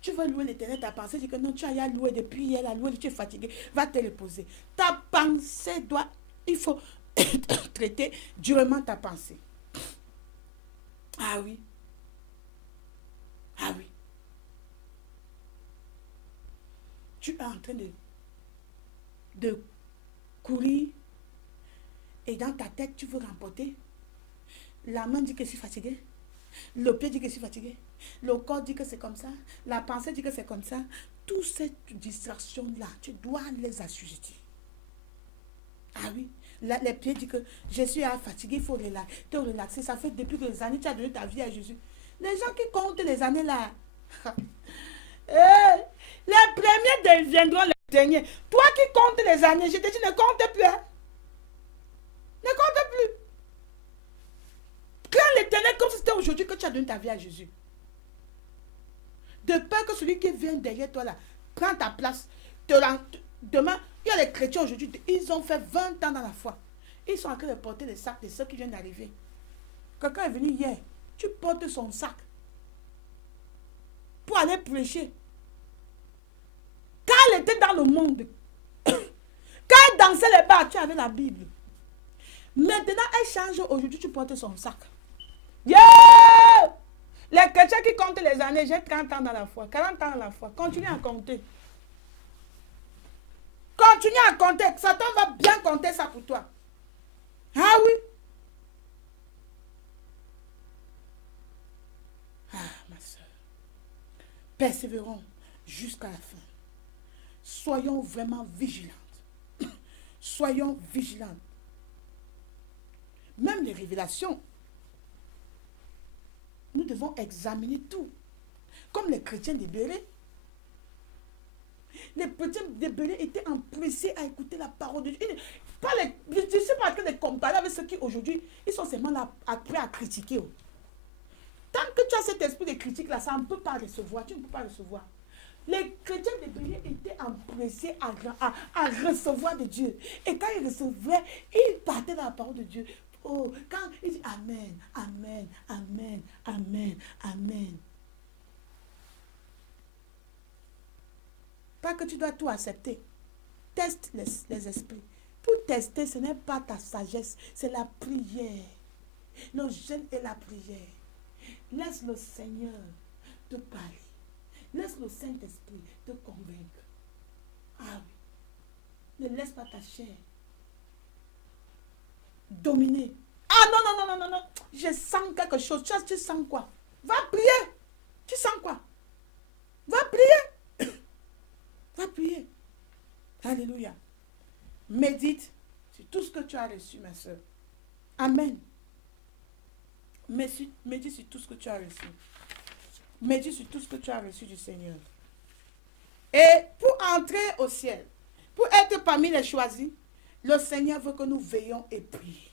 Tu veux louer l'Éternel, ta pensée dit que non, tu as à louer depuis hier, à louer, tu es fatigué, va te reposer. Ta pensée doit, il faut traiter durement ta pensée. Ah oui. Ah oui. Tu es en train de courir et dans ta tête, tu veux remporter. La main dit que je suis fatigué. Le pied dit que je suis fatigué. Le corps dit que c'est comme ça. La pensée dit que c'est comme ça. Toutes ces distractions-là, tu dois les assujettir. Ah oui. Les pieds disent que je suis fatigué, il faut te relaxer. Ça fait depuis que les années, tu as donné ta vie à Jésus. Les gens qui comptent les années là, les premiers deviendront les derniers. Toi qui comptes les années, je te dis, ne compte plus. Hein? Ne compte plus. Crains l'Éternel comme si c'était aujourd'hui que tu as donné ta vie à Jésus. De peur que celui qui vient derrière toi là, prend ta place. Demain, il y a les chrétiens aujourd'hui, ils ont fait 20 ans dans la foi. Ils sont en train de porter les sacs de ceux qui viennent d'arriver. Quelqu'un est venu hier, tu portes son sac pour aller prêcher. Quand elle était dans le monde, quand elle dansait les bars, tu avais la Bible. Maintenant, elle change, aujourd'hui, tu portes son sac. Yeah! Les chrétiens qui comptent les années, j'ai 30 ans dans la foi, 40 ans dans la foi. Continue à compter. Continue à compter. Satan va bien compter ça pour toi. Ah oui. Ah, ma soeur. Persévérons jusqu'à la fin. Soyons vraiment vigilantes. Soyons vigilantes. Même les révélations, nous devons examiner tout. Comme les chrétiens de Béret. Les chrétiens de Béret étaient empressés à écouter la parole de Dieu. Je ne suis pas en train de comparer avec ceux qui aujourd'hui, ils sont seulement là, prêts à critiquer. Tant que tu as cet esprit de critique là, ça ne peut pas recevoir. Tu ne peux pas recevoir. Les chrétiens de Béret étaient empressés à recevoir de Dieu. Et quand ils recevaient, ils partaient dans la parole de Dieu. Oh, quand ils disent Amen, Amen, Amen, Amen, Amen. Pas que tu dois tout accepter. Teste les esprits. Pour tester, ce n'est pas ta sagesse, c'est la prière. Le jeûne et la prière. Laisse le Seigneur te parler. Laisse le Saint-Esprit te convaincre. Ah oui. Ne laisse pas ta chair dominer. Ah non, non, non, non, non, non. Je sens quelque chose. Tu sens quoi? Va prier. Tu sens quoi? Va prier. Va prier. Alléluia. Médite sur tout ce que tu as reçu, ma soeur. Amen. Médite sur tout ce que tu as reçu. Médite sur tout ce que tu as reçu du Seigneur. Et pour entrer au ciel, pour être parmi les choisis, le Seigneur veut que nous veillons et prions.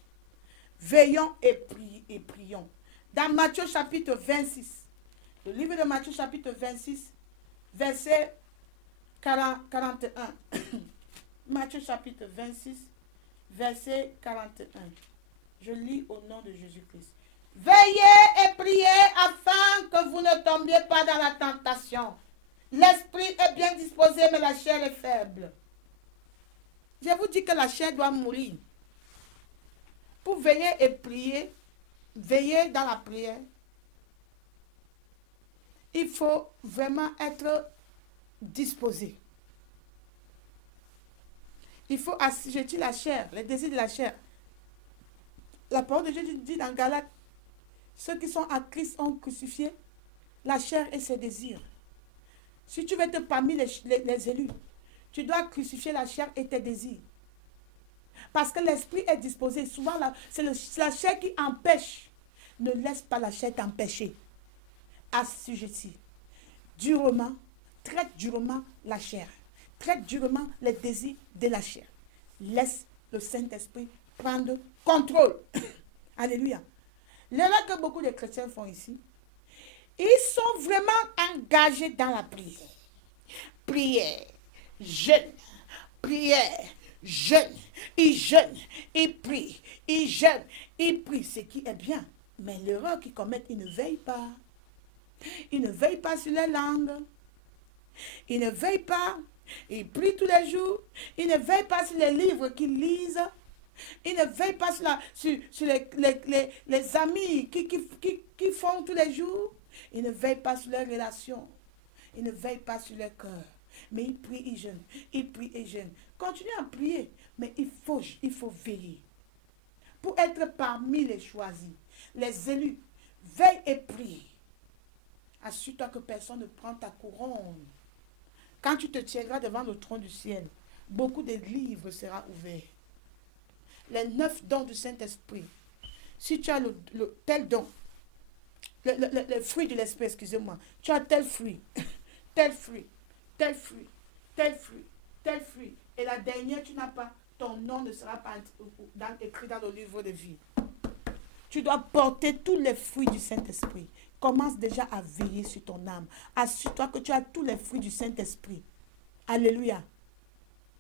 Veillons et prions. Dans Matthieu chapitre 26, le livre de Matthieu chapitre 26, verset 41. Matthieu chapitre 26, verset 41. Je lis au nom de Jésus-Christ. Veillez et priez afin que vous ne tombiez pas dans la tentation. L'esprit est bien disposé, mais la chair est faible. Je vous dis que la chair doit mourir. Pour veiller et prier, veiller dans la prière, il faut vraiment être disposé. Il faut assujettir la chair, les désirs de la chair. La parole de Dieu dit dans Galates, ceux qui sont à Christ ont crucifié la chair et ses désirs. Si tu veux être parmi les élus, tu dois crucifier la chair et tes désirs. Parce que l'esprit est disposé. Souvent, c'est la chair qui empêche. Ne laisse pas la chair t'empêcher. Assujettis. Durement, traite durement la chair. Traite durement les désirs de la chair. Laisse le Saint-Esprit prendre contrôle. Alléluia. L'erreur que beaucoup de chrétiens font ici, ils sont vraiment engagés dans la prière. Prière, jeûne, prière, jeûne. Ils jeûnent, ils prient, ils jeûnent, ils prient, ce qui est bien. Mais l'erreur qu'ils commettent, ils ne veillent pas. Ils ne veillent pas sur les langues. Ils ne veillent pas. Ils prient tous les jours. Ils ne veillent pas sur les livres qu'ils lisent. Ils ne veillent pas sur les amis qui font tous les jours. Ils ne veillent pas sur leurs relations. Ils ne veillent pas sur leur cœur. Mais ils prient, ils jeûnent. Ils prient et jeûnent. Continue à prier. Mais il faut veiller. Pour être parmi les choisis, les élus, veille et prie. Assure-toi que personne ne prend ta couronne. Quand tu te tiendras devant le trône du ciel, beaucoup de livres seront ouverts. Les 9 dons du Saint-Esprit. Si tu as tel don, le fruit de l'esprit, excusez-moi, tu as tel fruit, tel fruit, tel fruit, tel fruit, tel fruit, et la dernière tu n'as pas, ton nom ne sera pas écrit dans le livre de vie. Tu dois porter tous les fruits du Saint-Esprit. Commence déjà à veiller sur ton âme. Assure-toi que tu as tous les fruits du Saint-Esprit. Alléluia.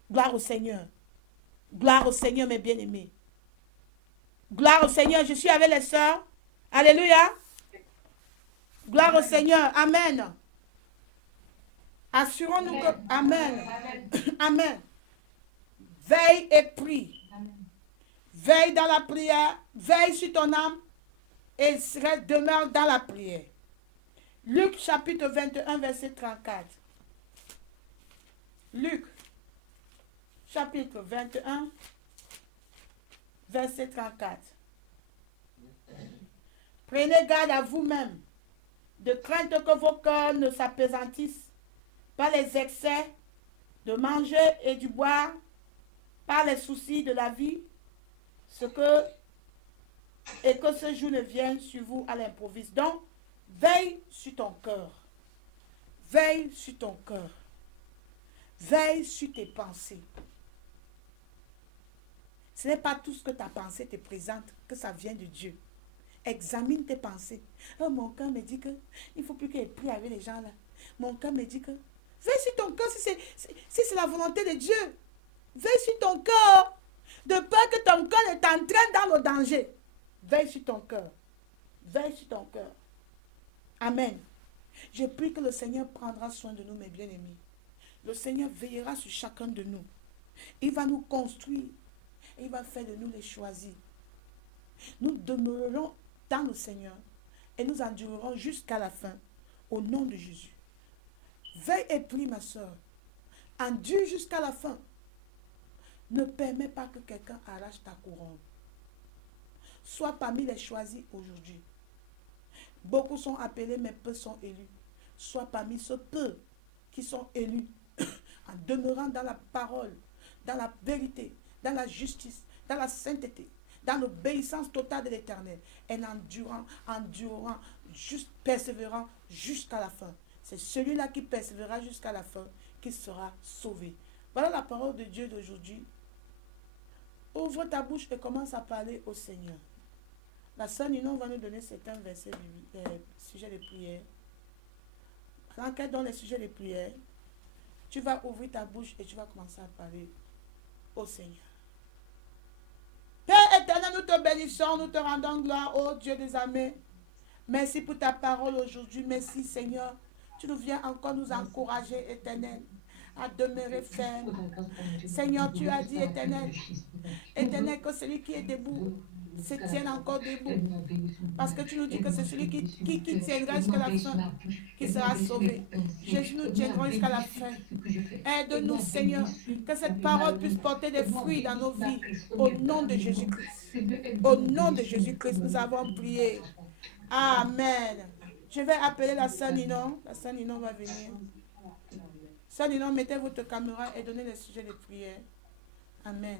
Gloire au Seigneur. Gloire au Seigneur, mes bien-aimés. Gloire au Seigneur. Je suis avec les sœurs. Alléluia. Gloire au Seigneur. Amen. Assurons-nous que... Amen. Amen. Veille et prie. Veille dans la prière. Veille sur ton âme. Et demeure dans la prière. Luc chapitre 21, verset 34. Luc chapitre 21, verset 34. Prenez garde à vous-même, de crainte que vos cœurs ne s'appesantissent par les excès de manger et du boire, par les soucis de la vie, et que ce jour ne vienne sur vous à l'improviste. Donc, veille sur ton cœur. Veille sur ton cœur. Veille sur tes pensées. Ce n'est pas tout ce que ta pensée te présente que ça vient de Dieu. Examine tes pensées. Oh, mon cœur me dit que il ne faut plus que je prie avec les gens là. Mon cœur me dit que veille sur ton cœur si c'est la volonté de Dieu. Veille sur ton cœur. De peur que ton cœur ne t'entraîne dans le danger. Veille sur ton cœur. Veille sur ton cœur. Amen. Je prie que le Seigneur prendra soin de nous, mes bien-aimés. Le Seigneur veillera sur chacun de nous. Il va nous construire. Il va faire de nous les choisis. Nous demeurerons dans le Seigneur et nous endurerons jusqu'à la fin au nom de Jésus. Veille et prie, ma soeur. Endure jusqu'à la fin. Ne permets pas que quelqu'un arrache ta couronne. Sois parmi les choisis aujourd'hui. Beaucoup sont appelés, mais peu sont élus. Sois parmi ceux peu qui sont élus en demeurant dans la parole, dans la vérité, dans la justice, dans la sainteté, dans l'obéissance totale de l'Éternel, et endurant, juste persévérant jusqu'à la fin. C'est celui-là qui persévérera jusqu'à la fin qui sera sauvé. Voilà la parole de Dieu d'aujourd'hui. Ouvre ta bouche et commence à parler au Seigneur. La sœur Ninon va nous donner certains versets du sujet de prière. Pendant qu'elle donne les sujets de prière, tu vas ouvrir ta bouche et tu vas commencer à parler au Seigneur. Père éternel, nous te bénissons, nous te rendons gloire, ô Dieu des armées. Merci pour ta parole aujourd'hui. Merci Seigneur. Tu nous viens encore nous encourager, éternel, à demeurer ferme. Seigneur, tu as dit, éternel, que celui qui est debout se tienne encore debout. Parce que tu nous dis que c'est celui qui tiendra jusqu'à la fin qui sera sauvé. Jésus, nous tiendrons jusqu'à la fin. Aide-nous, Seigneur, que cette parole puisse porter des fruits dans nos vies. Au nom de Jésus-Christ. Au nom de Jésus-Christ, nous avons prié. Amen. Je vais appeler la sœur Ninon. La sœur Ninon va venir. Sœur Ninon, mettez votre caméra et donnez les sujets de prière. Amen.